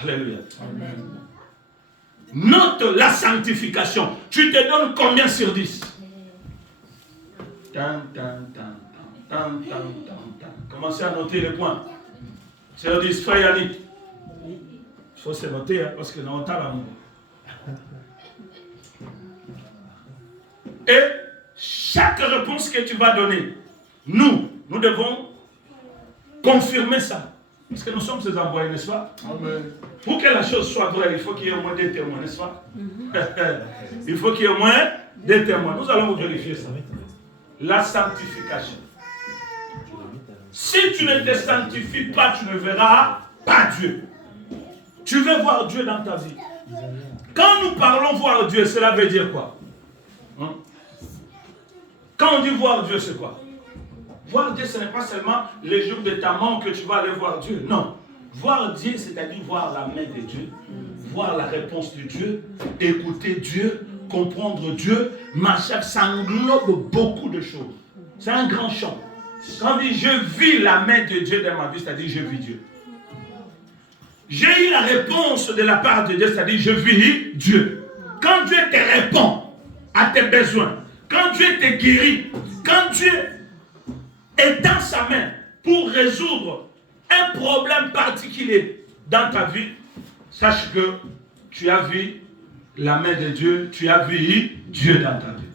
Alléluia. Amen. Note la sanctification. Tu te donnes combien sur 10? Commencez à noter les points. Sur 10, frère Yannick. Il faut se noter, parce que nous avons l'amour. Et chaque réponse que tu vas donner, nous devons confirmer ça. Parce que nous sommes ses envoyés, n'est-ce pas? Amen. Pour que la chose soit vraie, il faut qu'il y ait au moins 2 témoins, n'est-ce pas? Il faut qu'il y ait au moins 2 témoins. Nous allons vérifier ça. La sanctification. Si tu ne te sanctifies pas, tu ne verras pas Dieu. Tu veux voir Dieu dans ta vie. Quand nous parlons voir Dieu, cela veut dire quoi? Quand on dit voir Dieu, c'est quoi? Voir Dieu, ce n'est pas seulement les jours de ta mort que tu vas aller voir Dieu. Non. Voir Dieu, c'est-à-dire voir la main de Dieu, voir la réponse de Dieu, écouter Dieu, comprendre Dieu, marcher, ça englobe beaucoup de choses. C'est un grand champ. Quand on dit je vis la main de Dieu dans ma vie, c'est-à-dire je vis Dieu. J'ai eu la réponse de la part de Dieu, c'est-à-dire je vis Dieu. Quand Dieu te répond à tes besoins, quand Dieu te guérit, quand Dieu étend sa main pour résoudre un problème particulier dans ta vie, sache que tu as vu la main de Dieu, tu as vu Dieu dans ta vie.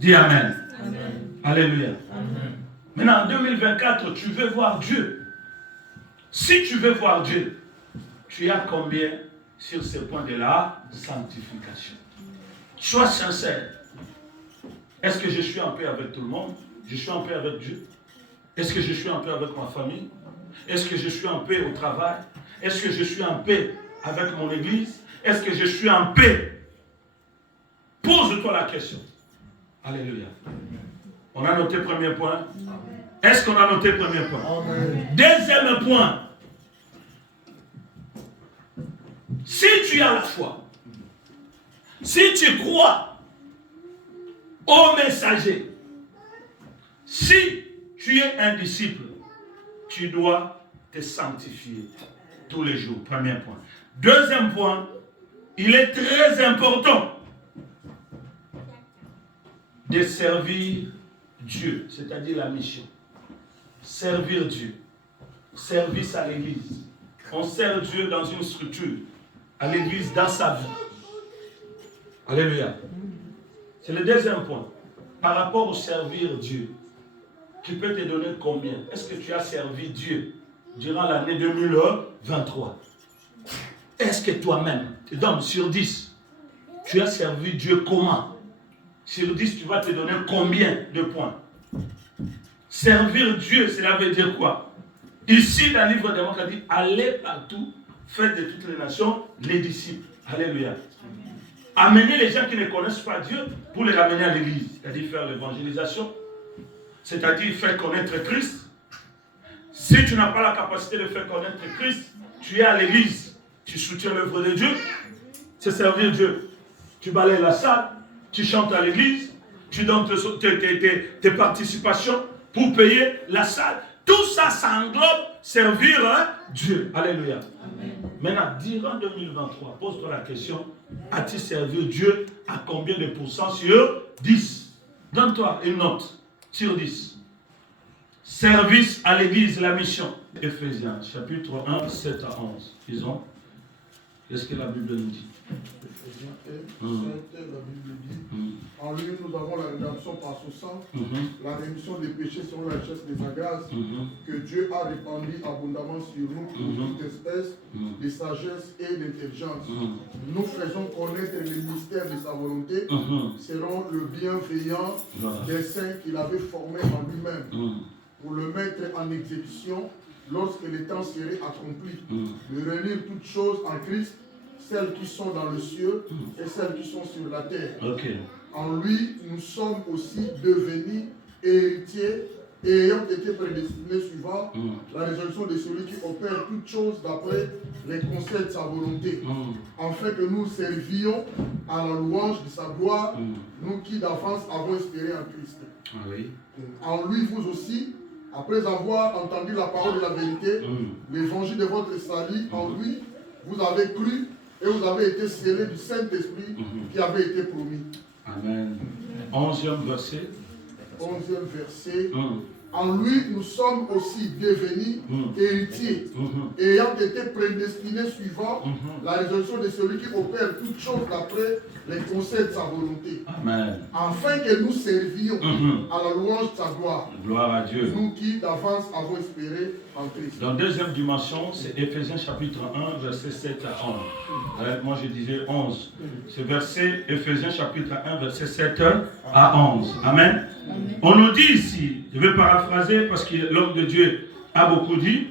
Dis Amen. Amen. Alléluia. Amen. Maintenant, en 2024, tu veux voir Dieu. Si tu veux voir Dieu, tu as combien sur ce point de la sanctification? Sois sincère. Est-ce que je suis en paix avec tout le monde? Je suis en paix avec Dieu? Est-ce que je suis en paix avec ma famille? Est-ce que je suis en paix au travail? Est-ce que je suis en paix avec mon église? Est-ce que je suis en paix? Pose-toi la question. Alléluia. On a noté premier point. Est-ce qu'on a noté premier point? Amen. Deuxième point. Si tu as la foi, si tu crois au messager, si tu es un disciple, tu dois te sanctifier tous les jours. Premier point. Deuxième point, il est très important de servir Dieu, c'est-à-dire la mission. Servir Dieu. Service à l'église. On sert Dieu dans une structure, à l'église, dans sa vie. Alléluia. C'est le deuxième point. Par rapport au servir Dieu, tu peux te donner combien? Est-ce que tu as servi Dieu durant l'année 2023? Est-ce que toi-même, donc sur 10, tu as servi Dieu comment? Sur 10, tu vas te donner combien de points? Servir Dieu, cela veut dire quoi? Ici, dans le livre des Marc, il dit, allez partout, faites de toutes les nations les disciples. Alléluia. amener les gens qui ne connaissent pas Dieu pour les ramener à l'église. C'est-à-dire faire l'évangélisation. C'est-à-dire faire connaître Christ. Si tu n'as pas la capacité de faire connaître Christ, tu es à l'église, tu soutiens l'œuvre de Dieu, c'est servir Dieu. Tu balayes la salle, tu chantes à l'église, tu donnes tes participations pour payer la salle. Tout ça, ça englobe servir Dieu. Alléluia. Amen. Maintenant, durant 2023, pose-toi la question, as-tu servi Dieu à combien de pourcents sur 10? Donne-toi une note sur 10. Service à l'église, la mission. Éphésiens, chapitre 1, 7 à 11. Disons, qu'est-ce que la Bible nous dit? Éphésiens 1, 7, la Bible dit, en lui nous avons la rédemption par son sang, la rémission des péchés selon la richesse de sa grâce, que Dieu a répandu abondamment sur nous pour toute espèce de sagesse et d'intelligence. Nous faisons connaître le mystère de sa volonté, selon le bienveillant dessein qu'il avait formé en lui-même, pour le mettre en exécution lorsque le temps serait accompli, de réunir toutes choses en Christ, celles qui sont dans le ciel et celles qui sont sur la terre. Okay. En lui, nous sommes aussi devenus héritiers et ayant été prédestinés suivant la résolution de celui qui opère toutes choses d'après les conseils de sa volonté, afin que nous servions à la louange de sa gloire, nous qui d'avance avons espéré en Christ. Ah oui. En lui, vous aussi, après avoir entendu la parole de la vérité, l'évangile de votre salut, en lui, vous avez cru et vous avez été scellés du Saint-Esprit qui avait été promis. Amen. 11e verset. 11e verset. En lui, nous sommes aussi devenus héritiers, ayant été prédestinés suivant la résolution de celui qui opère toutes choses d'après les conseils de sa volonté. Amen. Afin que nous servions à la louange de sa gloire. Gloire à Dieu. Nous qui d'avance avons espéré en Christ. La deuxième dimension, c'est Éphésiens chapitre 1, verset 7 à 11. Moi je disais 11. C'est verset Éphésiens chapitre 1, verset 7 à 11. Amen. Amen. On nous dit ici, je vais paraphraser parce que l'homme de Dieu a beaucoup dit,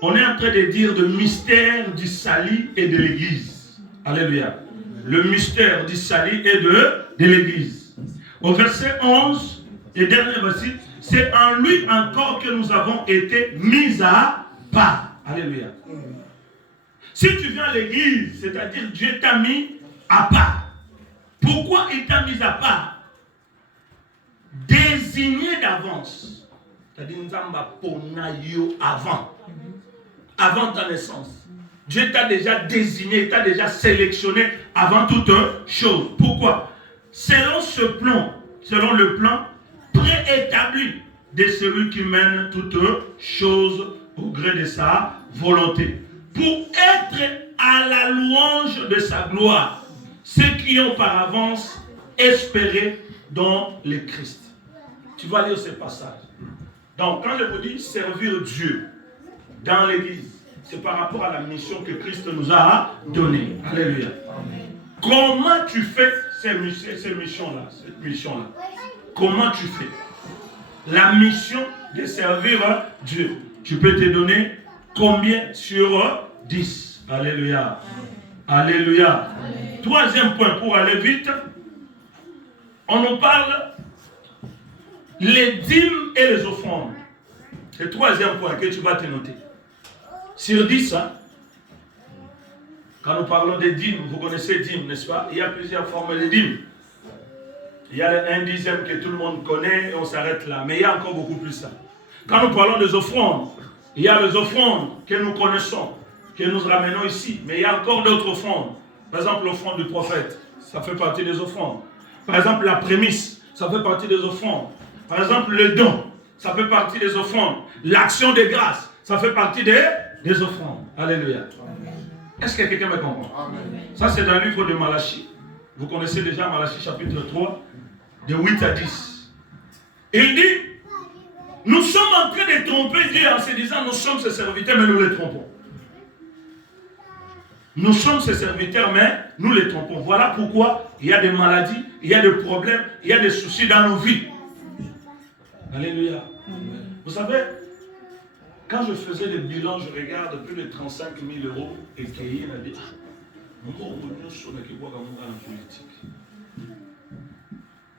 on est en train de dire le mystère du salut et de l'église. Alléluia. Le mystère du salut et de l'église. Au verset 11, et dernier verset, c'est en lui encore que nous avons été mis à part. Alléluia. Si tu viens à l'église, c'est-à-dire Dieu t'a mis à part. Pourquoi il t'a mis à part? Désigné d'avance. C'est-à-dire avant ta naissance. Dieu t'a déjà désigné, t'a déjà sélectionné avant toute chose. Pourquoi? Selon ce plan, selon le plan préétabli de celui qui mène toutes choses au gré de sa volonté. Pour être à la louange de sa gloire, ceux qui ont par avance espéré dans le Christ. Tu vas lire ce passage. Donc, quand je vous dis servir Dieu dans l'église, c'est par rapport à la mission que Christ nous a donnée. Alléluia. Comment tu fais cette mission-là? Comment tu fais? La mission de servir Dieu. Tu peux te donner combien sur 10? Alléluia. Alléluia. Troisième point, pour aller vite, on nous parle les dîmes et les offrandes. C'est le troisième point que tu vas te noter. Sur 10, hein, quand nous parlons des dîmes, vous connaissez dîmes, n'est-ce pas? Il y a plusieurs formes de dîmes. Il y a le 1/10 que tout le monde connaît et on s'arrête là. Mais il y a encore beaucoup plus ça. Quand nous parlons des offrandes, il y a les offrandes que nous connaissons, que nous ramenons ici. Mais il y a encore d'autres offrandes. Par exemple, l'offrande du prophète, ça fait partie des offrandes. Par exemple, la prémisse, ça fait partie des offrandes. Par exemple, le don, ça fait partie des offrandes. L'action de grâce, ça fait partie des offrandes. Alléluia. Est-ce que quelqu'un me comprend? Amen. Ça, c'est dans le livre de Malachie. Vous connaissez déjà Malachie chapitre 3, de 8 à 10. Il dit, nous sommes en train de tromper Dieu en se disant, nous sommes ses serviteurs, mais nous les trompons. Nous sommes ses serviteurs, mais nous les trompons. Voilà pourquoi il y a des maladies, il y a des problèmes, il y a des soucis dans nos vies. Alléluia. Amen. Vous savez, quand je faisais le bilan, je regarde plus de 35 000 € écrits. mbongo nyonso nakibwaka munga na politique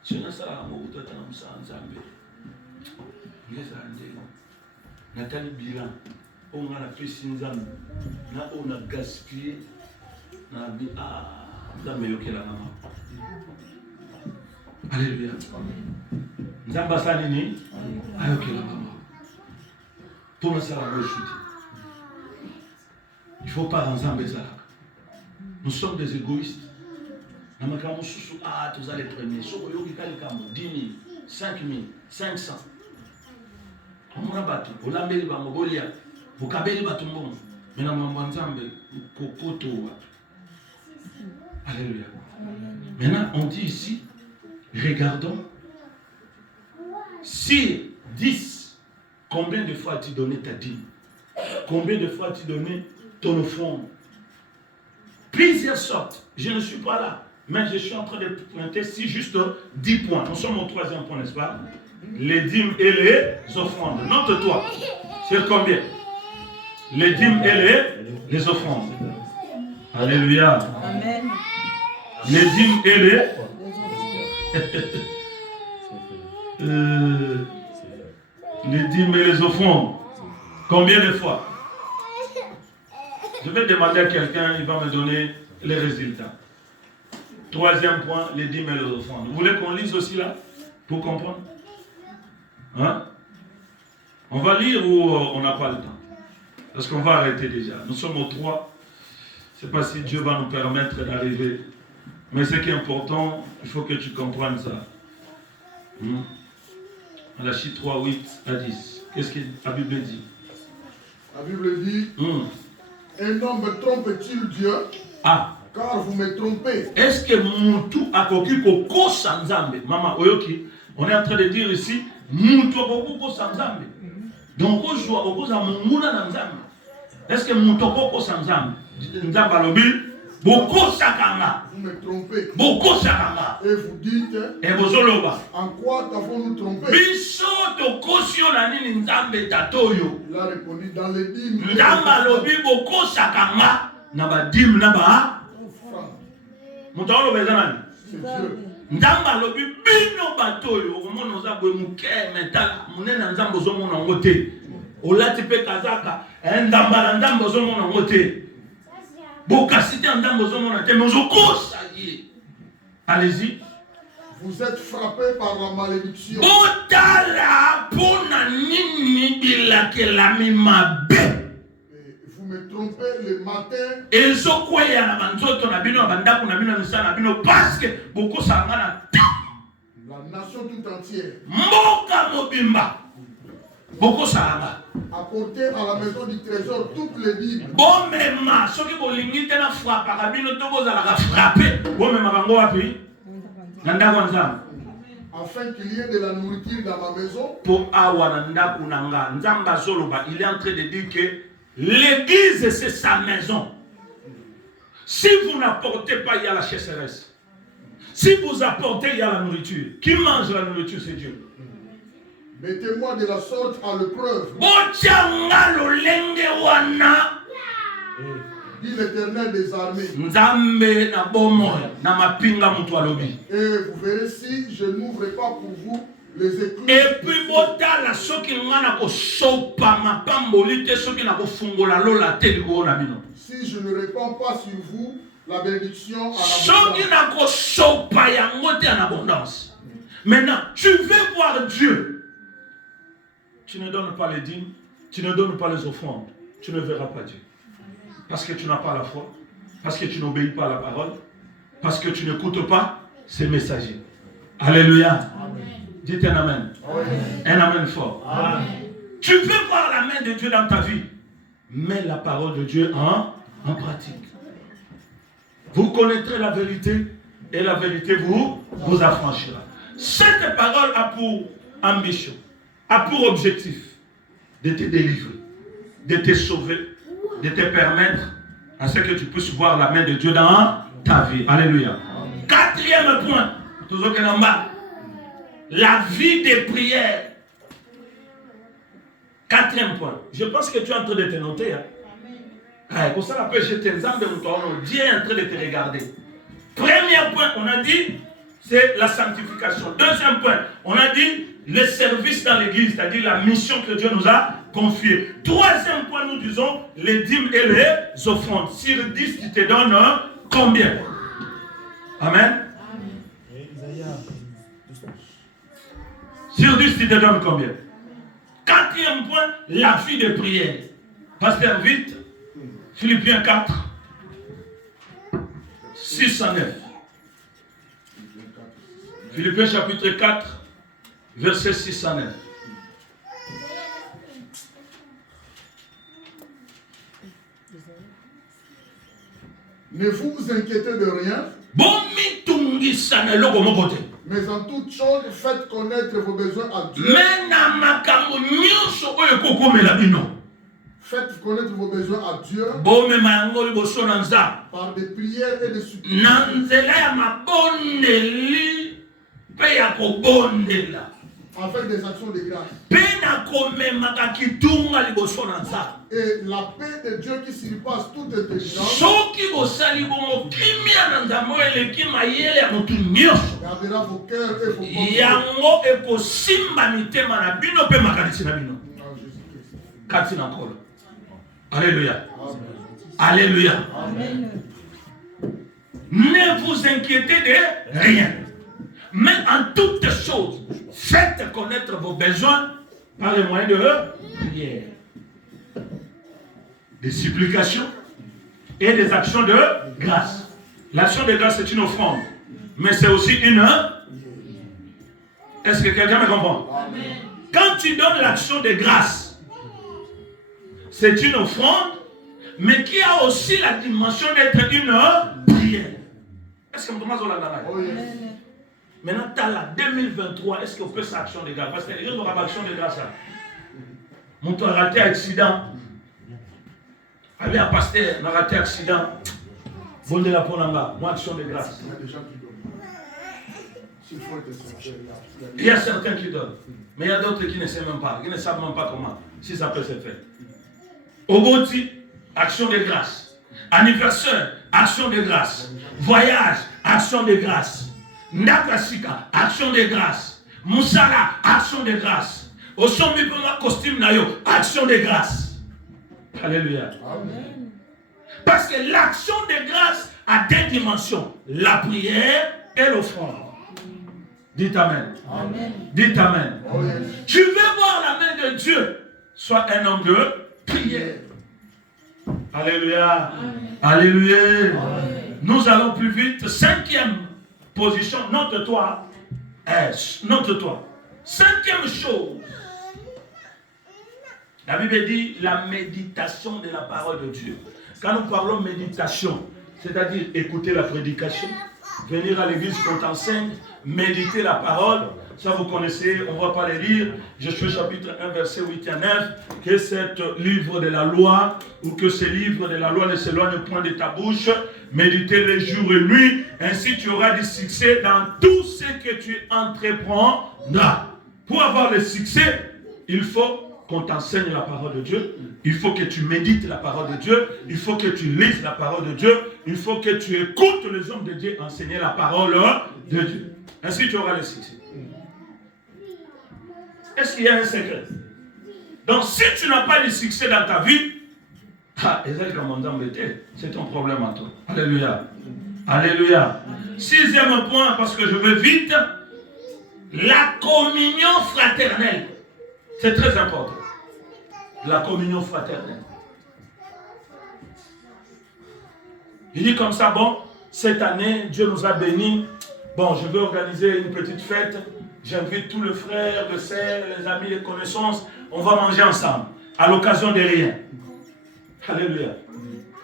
sina sala mokutata na mosala nzambe ngezala ndenge natali bilan oyo nga napesi nzambe na oyo na gaspille na bi nzambe eyokelanga mapa. Alléluia. Nzambe asala nini ayokelanga mapa mpo nasala ngo échouti. Il faut pas nzambe ezalaka. Nous sommes des égoïstes. Na makambo susu tous les premiers. Soko yoki kalikambo 10 000, 5 000, 500. Omona bato olambeli bango bolia bokabeli bato mbongo. Mais na mambo nzambe kokoto bato. Alléluia. Maintenant on dit ici, regardons. Si 10, combien de fois as-tu donné ta dîme? Combien de fois as-tu donné ton offrande? Plusieurs sortes. Je ne suis pas là, mais je suis en train de pointer ici juste 10 points. Nous sommes au 3e point, n'est-ce pas? Les dîmes et les offrandes. Note-toi. C'est combien? Les dîmes et les offrandes. Alléluia. Amen. Les dîmes et les dîmes et les offrandes. Combien de fois? Je vais demander à quelqu'un, il va me donner les résultats. 3e point, les dîmes et les offrandes. Vous voulez qu'on lise aussi là? Pour comprendre? Hein? On va lire ou on n'a pas le temps? Parce qu'on va arrêter déjà. Nous sommes au 3. Je ne sais pas si Dieu va nous permettre d'arriver. Mais ce qui est important, il faut que tu comprennes ça. Malachie 3, 8 à 10. Qu'est-ce que la Bible dit? La Bible dit, un homme trompe-t-il Dieu? Car vous me trompez. Est-ce que Moutou a koki koko sanzambe? Maman, oyoki, on est en train de dire ici, Moutou a koko sanzambe. Donc, aujourd'hui, on a Mouna nanzambe. Est-ce que Moutou a koko sanzambe? Nzambe alobi, boko sakanga. Vous me trompez. Boko sakanga. Et vous dites, et bozoloba. En quoi t'avons-nous trompé? Biso to kosio na nini nzambe tatoyo. Il a répondu dans les dîmes. Nzambe alobi boko sakanga. Na ba dîme na ba. Moutalo bezanani. C'est Dieu. Nzambe alobi bino batoyo okomona oza boye muke metala munene nzambe ozomona ngo te. Olati pe kazaka ndambala nzambe ozomona ngo te. Bokasite nzambe ozomona te mais ozokosa ye. Allez-y. Vous êtes frappé par la malédiction. Botala pona nini bilakelami mabe. Vous me trompez le matin. Ezokweya na banzoto na bino bandako na bino misala na bino parce que bokosanga na la nation tout entière. Mboka mobimba. Bokosanga. Apportez à la maison du trésor toutes les Bibles. Bon mema soki bolingi te na frappaka bino to bozalaka frappé. Bon mema bango wapi? Na ndako nzambe. Afin qu'il y ait de la nourriture dans ma maison. Pour awa na ndako nanga nzamba zoloba, il est en train de dire que l'église c'est sa maison. Si vous n'apportez pas, il y a la chasseresse. Si vous apportez, il y a la nourriture. Qui mange la nourriture, c'est Dieu. Mettez-moi de la sorte à l'épreuve. Dit l'Éternel des armées. Et vous verrez si je n'ouvre pas pour vous les écluses. Et puis, si je ne répands pas sur vous la bénédiction en abondance. Maintenant, tu veux voir Dieu. Tu ne donnes pas les dîmes, tu ne donnes pas les offrandes, tu ne verras pas Dieu. Parce que tu n'as pas la foi, parce que tu n'obéis pas à la parole, parce que tu n'écoutes pas ces messagers. Alléluia. Amen. Dites un amen. Amen. Un amen fort. Amen. Tu veux voir la main de Dieu dans ta vie. Mets la parole de Dieu en pratique. Vous connaîtrez la vérité et la vérité vous affranchira. Cette parole a pour ambition, a pour objectif de te délivrer, de te sauver, de te permettre à ce que tu puisses voir la main de Dieu dans ta vie. Alléluia. Quatrième point, la vie des prières. Quatrième point. Je pense que tu es en train de te noter. Hein? Pour ça, la pêche tes âmes de mon Dieu est en train de te regarder. Premier point, on a dit, c'est la sanctification. Deuxième point, on a dit le service dans l'église, c'est-à-dire la mission que Dieu nous a confiée. Troisième point, nous disons les dîmes et les offrandes. Sur 10, tu te donnes combien? Amen. Sur 10, tu te donnes combien? Quatrième point, la vie de prière. Pasteur, vite. Philippiens 4, 6 à 9. Philippiens chapitre 4, verset 6 à 9. Ne vous inquiétez de rien, mais en toute chose, faites connaître vos besoins à Dieu. Faites connaître vos besoins à Dieu par des prières et des supplications. Avec des actions de grâce. Et la paix de Dieu qui surpasse toute intelligence gardera vos cœurs et vos pensées. Alléluia. Alléluia. Amen. Ne vous inquiétez de rien. Mais en toutes choses, faites connaître vos besoins par les moyens de prière, des supplications et des actions de grâce. L'action de grâce, c'est une offrande, mais c'est aussi une... Est-ce que quelqu'un me comprend? Amen. Quand tu donnes l'action de grâce, c'est une offrande, mais qui a aussi la dimension d'être une prière. Est-ce que vous commencez à la Maintenant, tu as la 2023, est-ce qu'on peut faire action de grâce? Parce que les gens auront action de grâce. Mon tour a raté accident. Allez, un pasteur, on a raté accident. Bon de la Ponanga, moi action de grâce. Il y a certains qui donnent, mais il y a d'autres qui ne savent même pas, qui ne savent même pas comment, si ça peut se faire. Oboti, action de grâce. Anniversaire, action de grâce. Voyage, action de grâce. Ndakasika, action de grâce. Moussala, action de grâce. Osombi Poma, costume Nayo, action de grâce. Alléluia. Amen. Parce que l'action de grâce a deux dimensions. La prière et l'offrande. Dites Amen. Amen. Dites Amen. Amen. Tu veux voir la main de Dieu, sois un homme de prière. Alléluia. Amen. Alléluia. Amen. Nous allons plus vite. Cinquième position, note-toi. Note-toi. Cinquième chose. La Bible dit la méditation de la parole de Dieu. Quand nous parlons méditation, c'est-à-dire écouter la prédication, venir à l'église qu'on t'enseigne, méditer la parole, ça vous connaissez, on ne va pas les lire. Josué chapitre 1, verset 8 à 9, que cet livre de la loi, ou que ce livre de la loi ne s'éloigne point de ta bouche, méditer les jours et nuits, ainsi tu auras du succès dans tout ce que tu entreprendras. Pour avoir le succès, il faut qu'on t'enseigne la parole de Dieu, il faut que tu médites la parole de Dieu, il faut que tu lises la parole de Dieu, il faut que tu écoutes les hommes de Dieu enseigner la parole de Dieu. Ainsi tu auras le succès. Est-ce qu'il y a un secret? Donc si tu n'as pas de succès dans ta vie, c'est ton problème à toi. Alléluia. Alléluia. Sixième point, parce que je veux vite, la communion fraternelle. C'est très important. La communion fraternelle. Il dit comme ça, bon, cette année, Dieu nous a bénis. Bon, je vais organiser une petite fête. J'invite tous les frères, les sœurs, les amis, les connaissances. On va manger ensemble, à l'occasion de rien. Alléluia.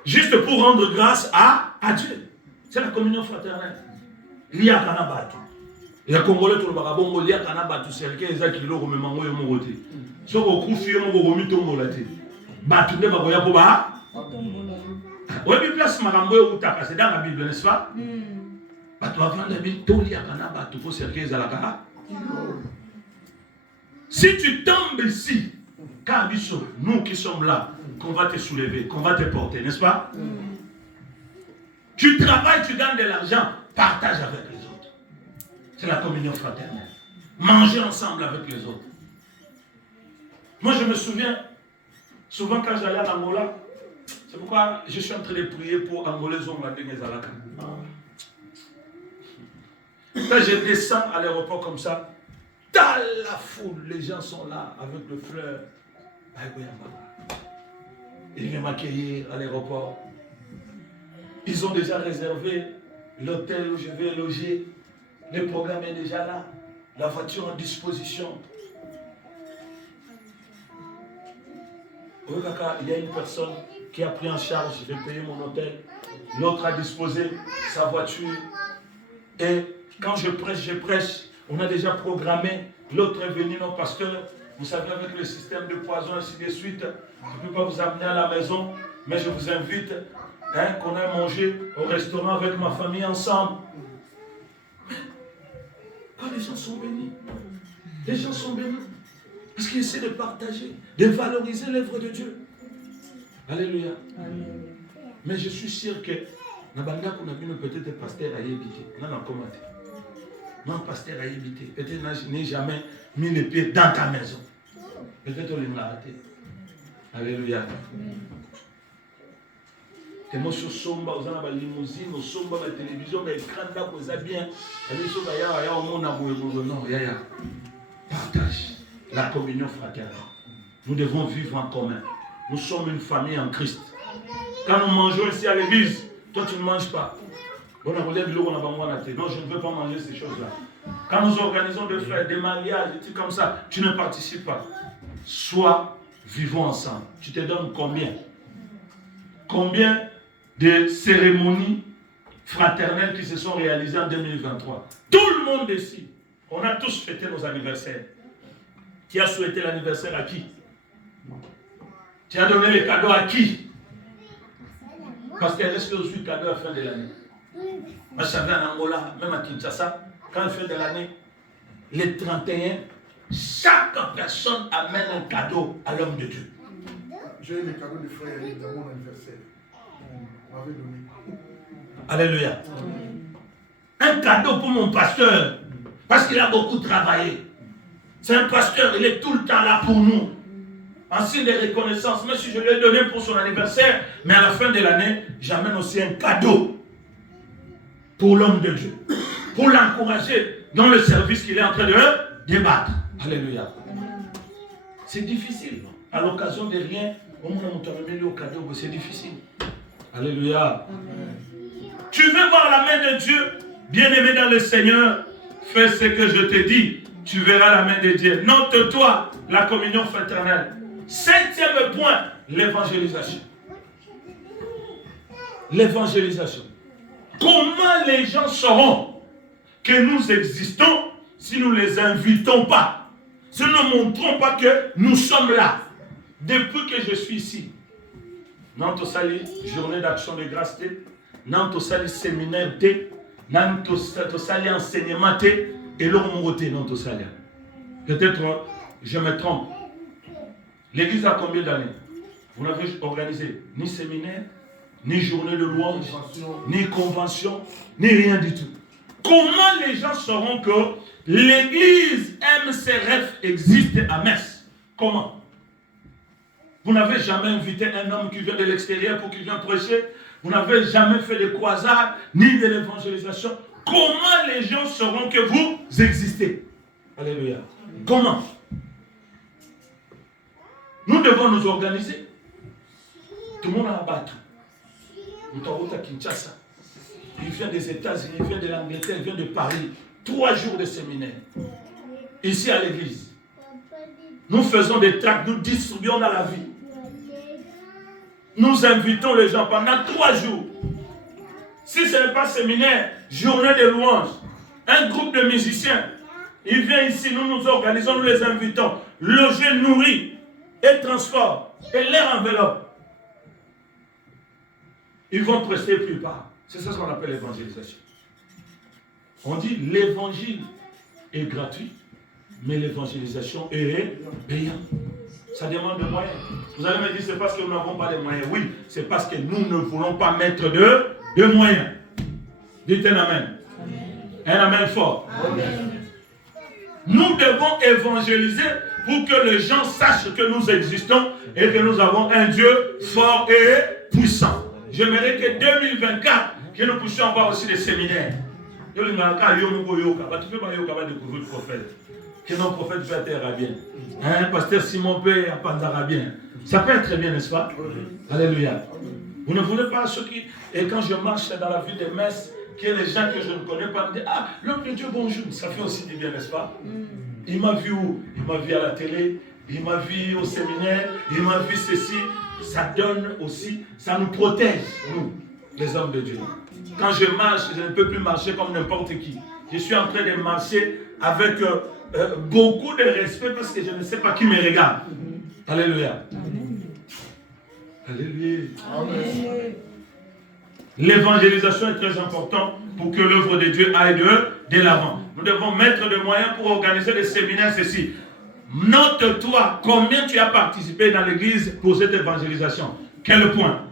Juste pour rendre grâce à Dieu. C'est la communion fraternelle. Il y a Kanabatu. Il y a Congolais tout le barabongo, il y a Kanabatu, c'est lequel est qui l'eau me mango et mon côté. Ce qu'on confie, on va remettre ton molate. Batu ne va pas y avoir. Oui, mais place Marambo ou Taka, c'est dans la Bible, n'est-ce pas? Batu avant de venir, tout y a Kanabatu pour servir à la Kara. Si tu tombes ici, nous qui sommes là, qu'on va te soulever, qu'on va te porter, n'est-ce pas? Tu travailles, tu gagnes de l'argent, partage avec les autres. C'est la communion fraternelle. Manger ensemble avec les autres. Moi, je me souviens, souvent quand j'allais à Angola, c'est pourquoi je suis en train de prier pour Angolais Zonglandé Zalaka. Quand je descends à l'aéroport comme ça, dans la foule, les gens sont là avec le fleur. Ils viennent m'accueillir à l'aéroport. Ils ont déjà réservé l'hôtel où je vais loger. Le programme est déjà là. La voiture en disposition. Il y a une personne qui a pris en charge, je vais payer mon hôtel. L'autre a disposé sa voiture. Et quand je prêche. On a déjà programmé. L'autre est venu, non, parce que, vous savez, avec le système de poison, ainsi de suite, je ne peux pas vous amener à la maison, mais je vous invite qu'on aille manger au restaurant avec ma famille ensemble. Mais, quand les gens sont bénis, parce qu'ils essaient de partager, de valoriser l'œuvre de Dieu. Alléluia. Mais je suis sûr que, peut-être pasteur a évité. Non, comment dire? Non, pasteur a évité. Peut-être n'a jamais mis les pieds dans ta maison. Peut-être on l'a raté. Alléluia. Et moi, je suis sombre, vous avez la limousine, vous sombre, la télévision, mais l'écran là, vous avez bien. Non, partage la communion fraternelle. Nous devons vivre en commun. Nous sommes une famille en Christ. Quand nous mangeons ici à l'église, toi tu ne manges pas. Non, je ne veux pas manger ces choses-là. Quand nous organisons des fêtes, des mariages, des trucs comme ça, tu ne participes pas. Soit vivons ensemble. Tu te donnes combien? Combien de cérémonies fraternelles qui se sont réalisées en 2023? Tout le monde ici, on a tous fêté nos anniversaires. Tu as souhaité l'anniversaire à qui? Tu as donné les cadeaux à qui? Parce qu'il reste aussi le cadeau à la fin de l'année. Moi, je savais en Angola, même à Kinshasa, quand à la fin de l'année, les 31, chaque personne amène un cadeau à l'homme de Dieu. J'ai eu les cadeaux de frère dans mon anniversaire. On m'avait donné. Alléluia. Un cadeau pour mon pasteur, parce qu'il a beaucoup travaillé. C'est un pasteur, il est tout le temps là pour nous. En signe de reconnaissance, même si je lui ai donné pour son anniversaire, mais à la fin de l'année, j'amène aussi un cadeau pour l'homme de Dieu, pour l'encourager dans le service qu'il est en train de débattre. Alléluia. C'est difficile. À l'occasion de rien, au cadeau, c'est difficile. Alléluia. Tu veux voir la main de Dieu, bien-aimé dans le Seigneur, fais ce que je te dis, tu verras la main de Dieu. Note-toi la communion fraternelle. 7e point, l'évangélisation. L'évangélisation. Comment les gens sauront que nous existons si nous ne les invitons pas? Si nous ne montrons pas que nous sommes là. Depuis que je suis ici, Nanto Sali, journée d'action de grâce, Nanto Sali, séminaire, Nanto Sali, enseignement, et l'homme Nanto Sali. Peut-être je me trompe. L'église a combien d'années? Vous n'avez organisé ni séminaire, ni journée de louange, ni convention, ni rien du tout. Comment les gens sauront que l'église MCRF existe à Metz? Comment? Vous n'avez jamais invité un homme qui vient de l'extérieur pour qu'il vienne prêcher. Vous n'avez jamais fait de croisade, ni de l'évangélisation. Comment les gens sauront que vous existez? Alléluia. Comment? Nous devons nous organiser. Tout le monde a un bateau. Nous à Kinshasa. Il vient des États-Unis, il vient de l'Angleterre, il vient de Paris. 3 jours de séminaire. Ici à l'église. Nous faisons des tracts, nous distribuons dans la vie. Nous invitons les gens pendant 3 jours. Si ce n'est pas séminaire, journée de louange, un groupe de musiciens, ils viennent ici, nous nous organisons, nous les invitons. Loger, nourrir et transport et leur enveloppe. Ils vont prester plus bas. C'est ça ce qu'on appelle l'évangélisation. On dit l'évangile est gratuit, mais l'évangélisation est payante. Ça demande des moyens. Vous allez me dire, c'est parce que nous n'avons pas les moyens. Oui, c'est parce que nous ne voulons pas mettre de moyens. Dites un amen. Un amen fort. Amen. Nous devons évangéliser pour que les gens sachent que nous existons et que nous avons un Dieu fort et puissant. J'aimerais que 2024, que nous puissions avoir aussi des séminaires. Que nos prophètes peuvent être bien. Pasteur Simon peut apprendre bien. Ça peut être bien, n'est-ce pas? Alléluia. Vous ne voulez pas ceux qui... Et quand je marche dans la ville des messes, que les gens que je ne connais pas me disent, ah, l'homme de Dieu, bonjour. Ça fait aussi du bien, n'est-ce pas? Il m'a vu où? Il m'a vu à la télé, il m'a vu au séminaire, il m'a vu ceci. Ça donne aussi, ça nous protège, nous, les hommes de Dieu. Quand je marche, je ne peux plus marcher comme n'importe qui. Je suis en train de marcher avec beaucoup de respect parce que je ne sais pas qui me regarde. Alléluia. Alléluia. Amen. L'évangélisation est très importante pour que l'œuvre de Dieu aille de l'avant. Nous devons mettre des moyens pour organiser des séminaires, ceci. Note-toi combien tu as participé dans l'église pour cette évangélisation. Quel point?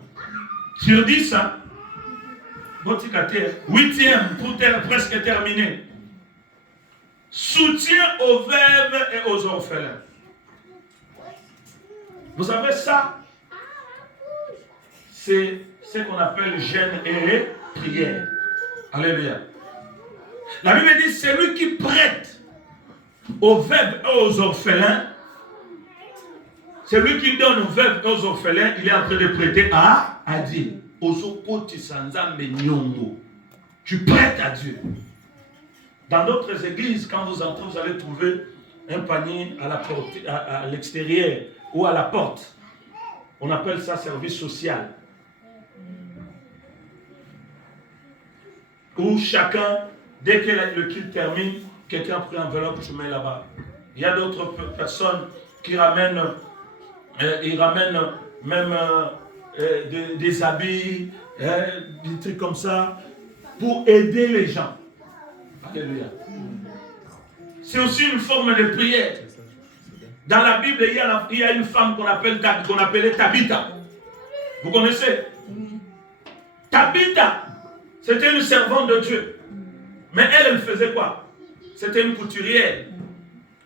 Sur 10, hein? 8e, pour presque terminer. Soutien aux veuves et aux orphelins. Vous savez ça? C'est ce qu'on appelle jeûne et prière. Alléluia. La Bible dit, c'est lui qui prête aux veuves et aux orphelins. C'est lui qui donne aux veuves et aux orphelins. Il est en train de prêter à Dieu. Tu prêtes à Dieu. Dans d'autres églises, quand vous entrez, vous allez trouver un panier à la porte, à l'extérieur ou à la porte. On appelle ça service social. Où chacun, dès que le culte termine, quelqu'un prend une enveloppe, je mets là-bas. Il y a d'autres personnes qui ramènent, ils ramènent même des habits, des trucs comme ça, pour aider les gens. Alléluia. C'est aussi une forme de prière. Dans la Bible, il y a une femme qu'on appelait Tabitha. Vous connaissez? Tabitha, c'était une servante de Dieu. Mais elle faisait quoi? C'était une couturière.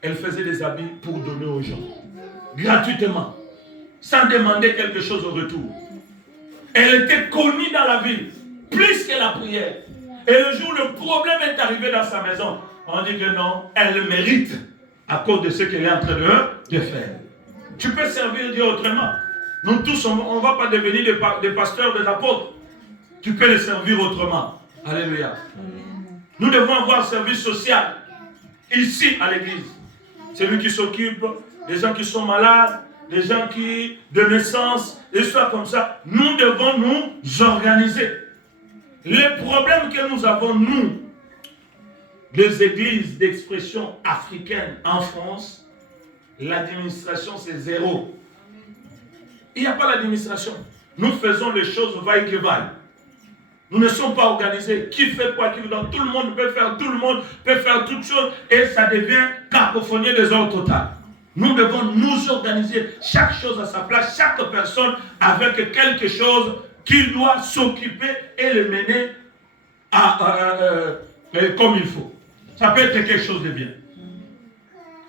Elle faisait des habits pour donner aux gens. Gratuitement. Sans demander quelque chose au retour. Elle était connue dans la ville. Plus que la prière. Et le jour où le problème est arrivé dans sa maison, on dit que non, elle le mérite. À cause de ce qu'elle est en train de faire. Tu peux servir Dieu autrement. Nous tous, on ne va pas devenir des pasteurs, des apôtres. Tu peux les servir autrement. Alléluia. Nous devons avoir un service social. Ici, à l'église. Celui qui s'occupe des gens qui sont malades, des gens qui, de naissance, des choses comme ça. Nous devons nous organiser. Les problèmes que nous avons, nous, les églises d'expression africaine en France, l'administration c'est zéro. Il n'y a pas l'administration. Nous faisons les choses vaille que vaille. Nous ne sommes pas organisés. Qui fait quoi, qui dans tout le monde peut faire, tout le monde peut faire toutes choses et ça devient cacophonie des ordres total. Nous devons nous organiser, chaque chose à sa place, chaque personne avec quelque chose qu'il doit s'occuper et le mener comme il faut. Ça peut être quelque chose de bien.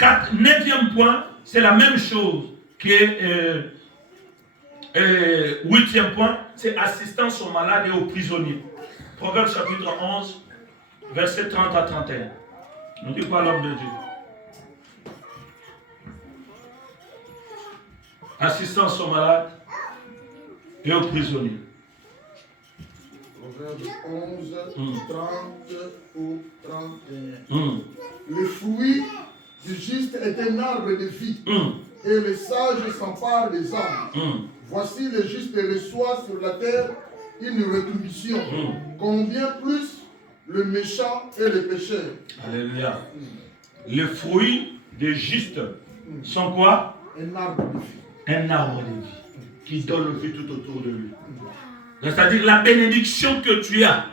9e point, c'est la même chose qui est 8e point, c'est assistance aux malades et aux prisonniers. Proverbe chapitre 11, versets 30 à 31. Ne dit pas l'homme de Dieu. Assistance aux malades et aux prisonniers. Proverbe 11, 30 ou 31. Le fruit du juste est un arbre de vie, et les sages s'emparent des âmes. Voici le juste reçoit sur la terre une rétribution. Combien plus le méchant et le pécheur. Alléluia. Les fruits des justes sont quoi? Un arbre de vie. Un arbre de vie qui donne vie tout autour de lui. C'est-à-dire la bénédiction que tu as.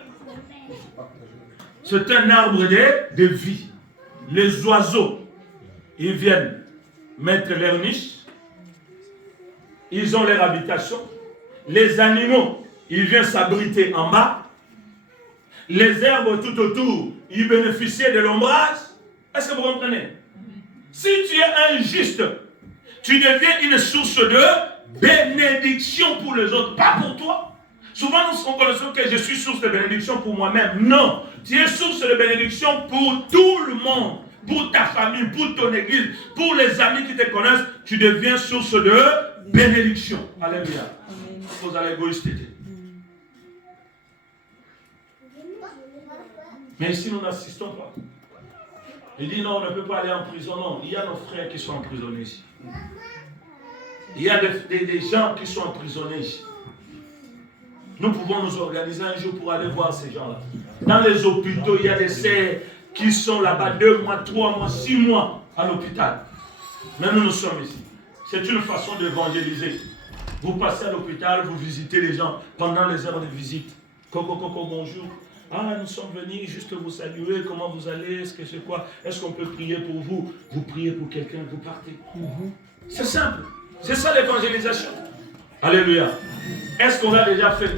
C'est un arbre de vie. Les oiseaux, ils viennent mettre leur niche ils ont leur habitation. Les animaux, ils viennent s'abriter en bas. Les herbes tout autour, ils bénéficient de l'ombrage. Est-ce que vous comprenez? Si tu es injuste, tu deviens une source de bénédiction pour les autres, pas pour toi. Souvent, nous connaissons que je suis source de bénédiction pour moi-même. Non, tu es source de bénédiction pour tout le monde, pour ta famille, pour ton église, pour les amis qui te connaissent. Tu deviens source de bénédiction. Alléluia. Vous allez égoïste. Mais ici, nous n'assistons pas. Il dit non, on ne peut pas aller en prison. Non, il y a nos frères qui sont emprisonnés ici. Il y a des gens qui sont emprisonnés ici. Nous pouvons nous organiser un jour pour aller voir ces gens-là. Dans les hôpitaux, il y a des sœurs qui sont là-bas 2 mois, 3 mois, 6 mois à l'hôpital. Mais nous sommes ici. C'est une façon d'évangéliser. Vous passez à l'hôpital, vous visitez les gens pendant les heures de visite. Coco, bonjour. Ah, nous sommes venus juste vous saluer. Comment vous allez? Est-ce que c'est quoi? Est-ce qu'on peut prier pour vous? Vous priez pour quelqu'un, vous partez. C'est simple. C'est ça l'évangélisation. Alléluia. Est-ce qu'on l'a déjà fait?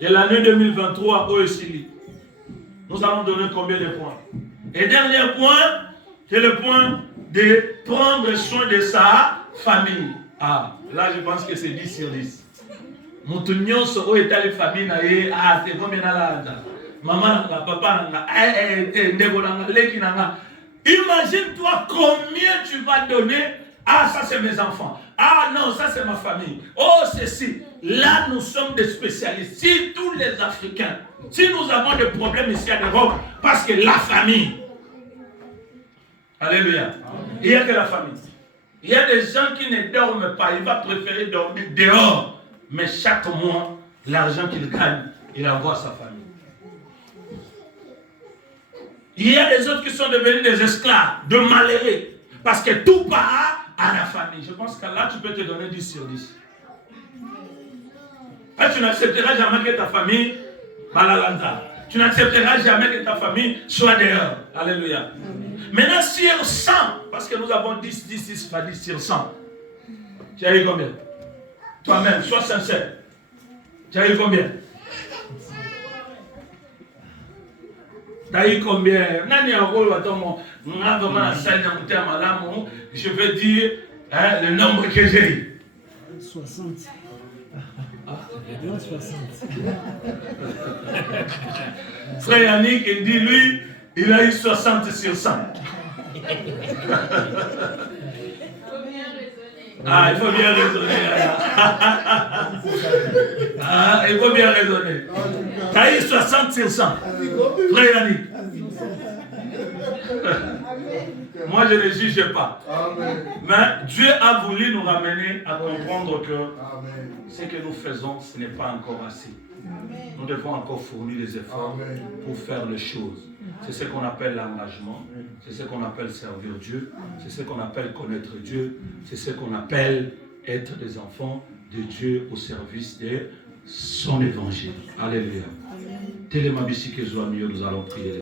Et l'année 2023, au ECLI, nous allons donner combien de points? Et dernier point, c'est le point de prendre soin de sa famille. Ah, là je pense que c'est 10 sur 10. Moutunion soro est allé famille naïe. Ah, c'est combien là? Maman, papa, imagine-toi combien tu vas donner. Ah, ça c'est mes enfants. Ah non, ça c'est ma famille. Oh, ceci. Là, nous sommes des spécialistes. Si tous les Africains, si nous avons des problèmes ici en Europe, parce que la famille. Alléluia. Il n'y a que la famille. Il y a des gens qui ne dorment pas. Il va préférer dormir dehors. Mais chaque mois, l'argent qu'il gagne, il envoie à sa famille. Il y a des autres qui sont devenus des esclaves, de malheureux. Parce que tout part à la famille. Je pense que là, tu peux te donner 10 sur 10. Tu n'accepteras jamais que ta famille balalanda. Tu n'accepteras jamais que ta famille soit dehors. Alléluia. Amen. Maintenant, sur 100, parce que nous avons 10 sur 100. Tu as eu combien? Toi-même, sois sincère. Tu as eu combien? Tu as eu combien? Je veux dire le nombre que j'ai eu. 60. Non, 60. Frère Yannick, il dit lui, il a eu 60 sur 100. Ah, il faut bien raisonner. Ah, il faut bien raisonner. Tu as eu 60 sur 100. Frère Yannick. Moi, je ne juge pas. Amen. Mais Dieu a voulu nous ramener à comprendre que ce que nous faisons, ce n'est pas encore assez. Amen. Nous devons encore fournir des efforts pour faire les choses. C'est ce qu'on appelle l'engagement. C'est ce qu'on appelle servir Dieu. C'est ce qu'on appelle connaître Dieu. C'est ce qu'on appelle être des enfants de Dieu au service de son évangile. Alléluia. Télémabisi que nous allons prier.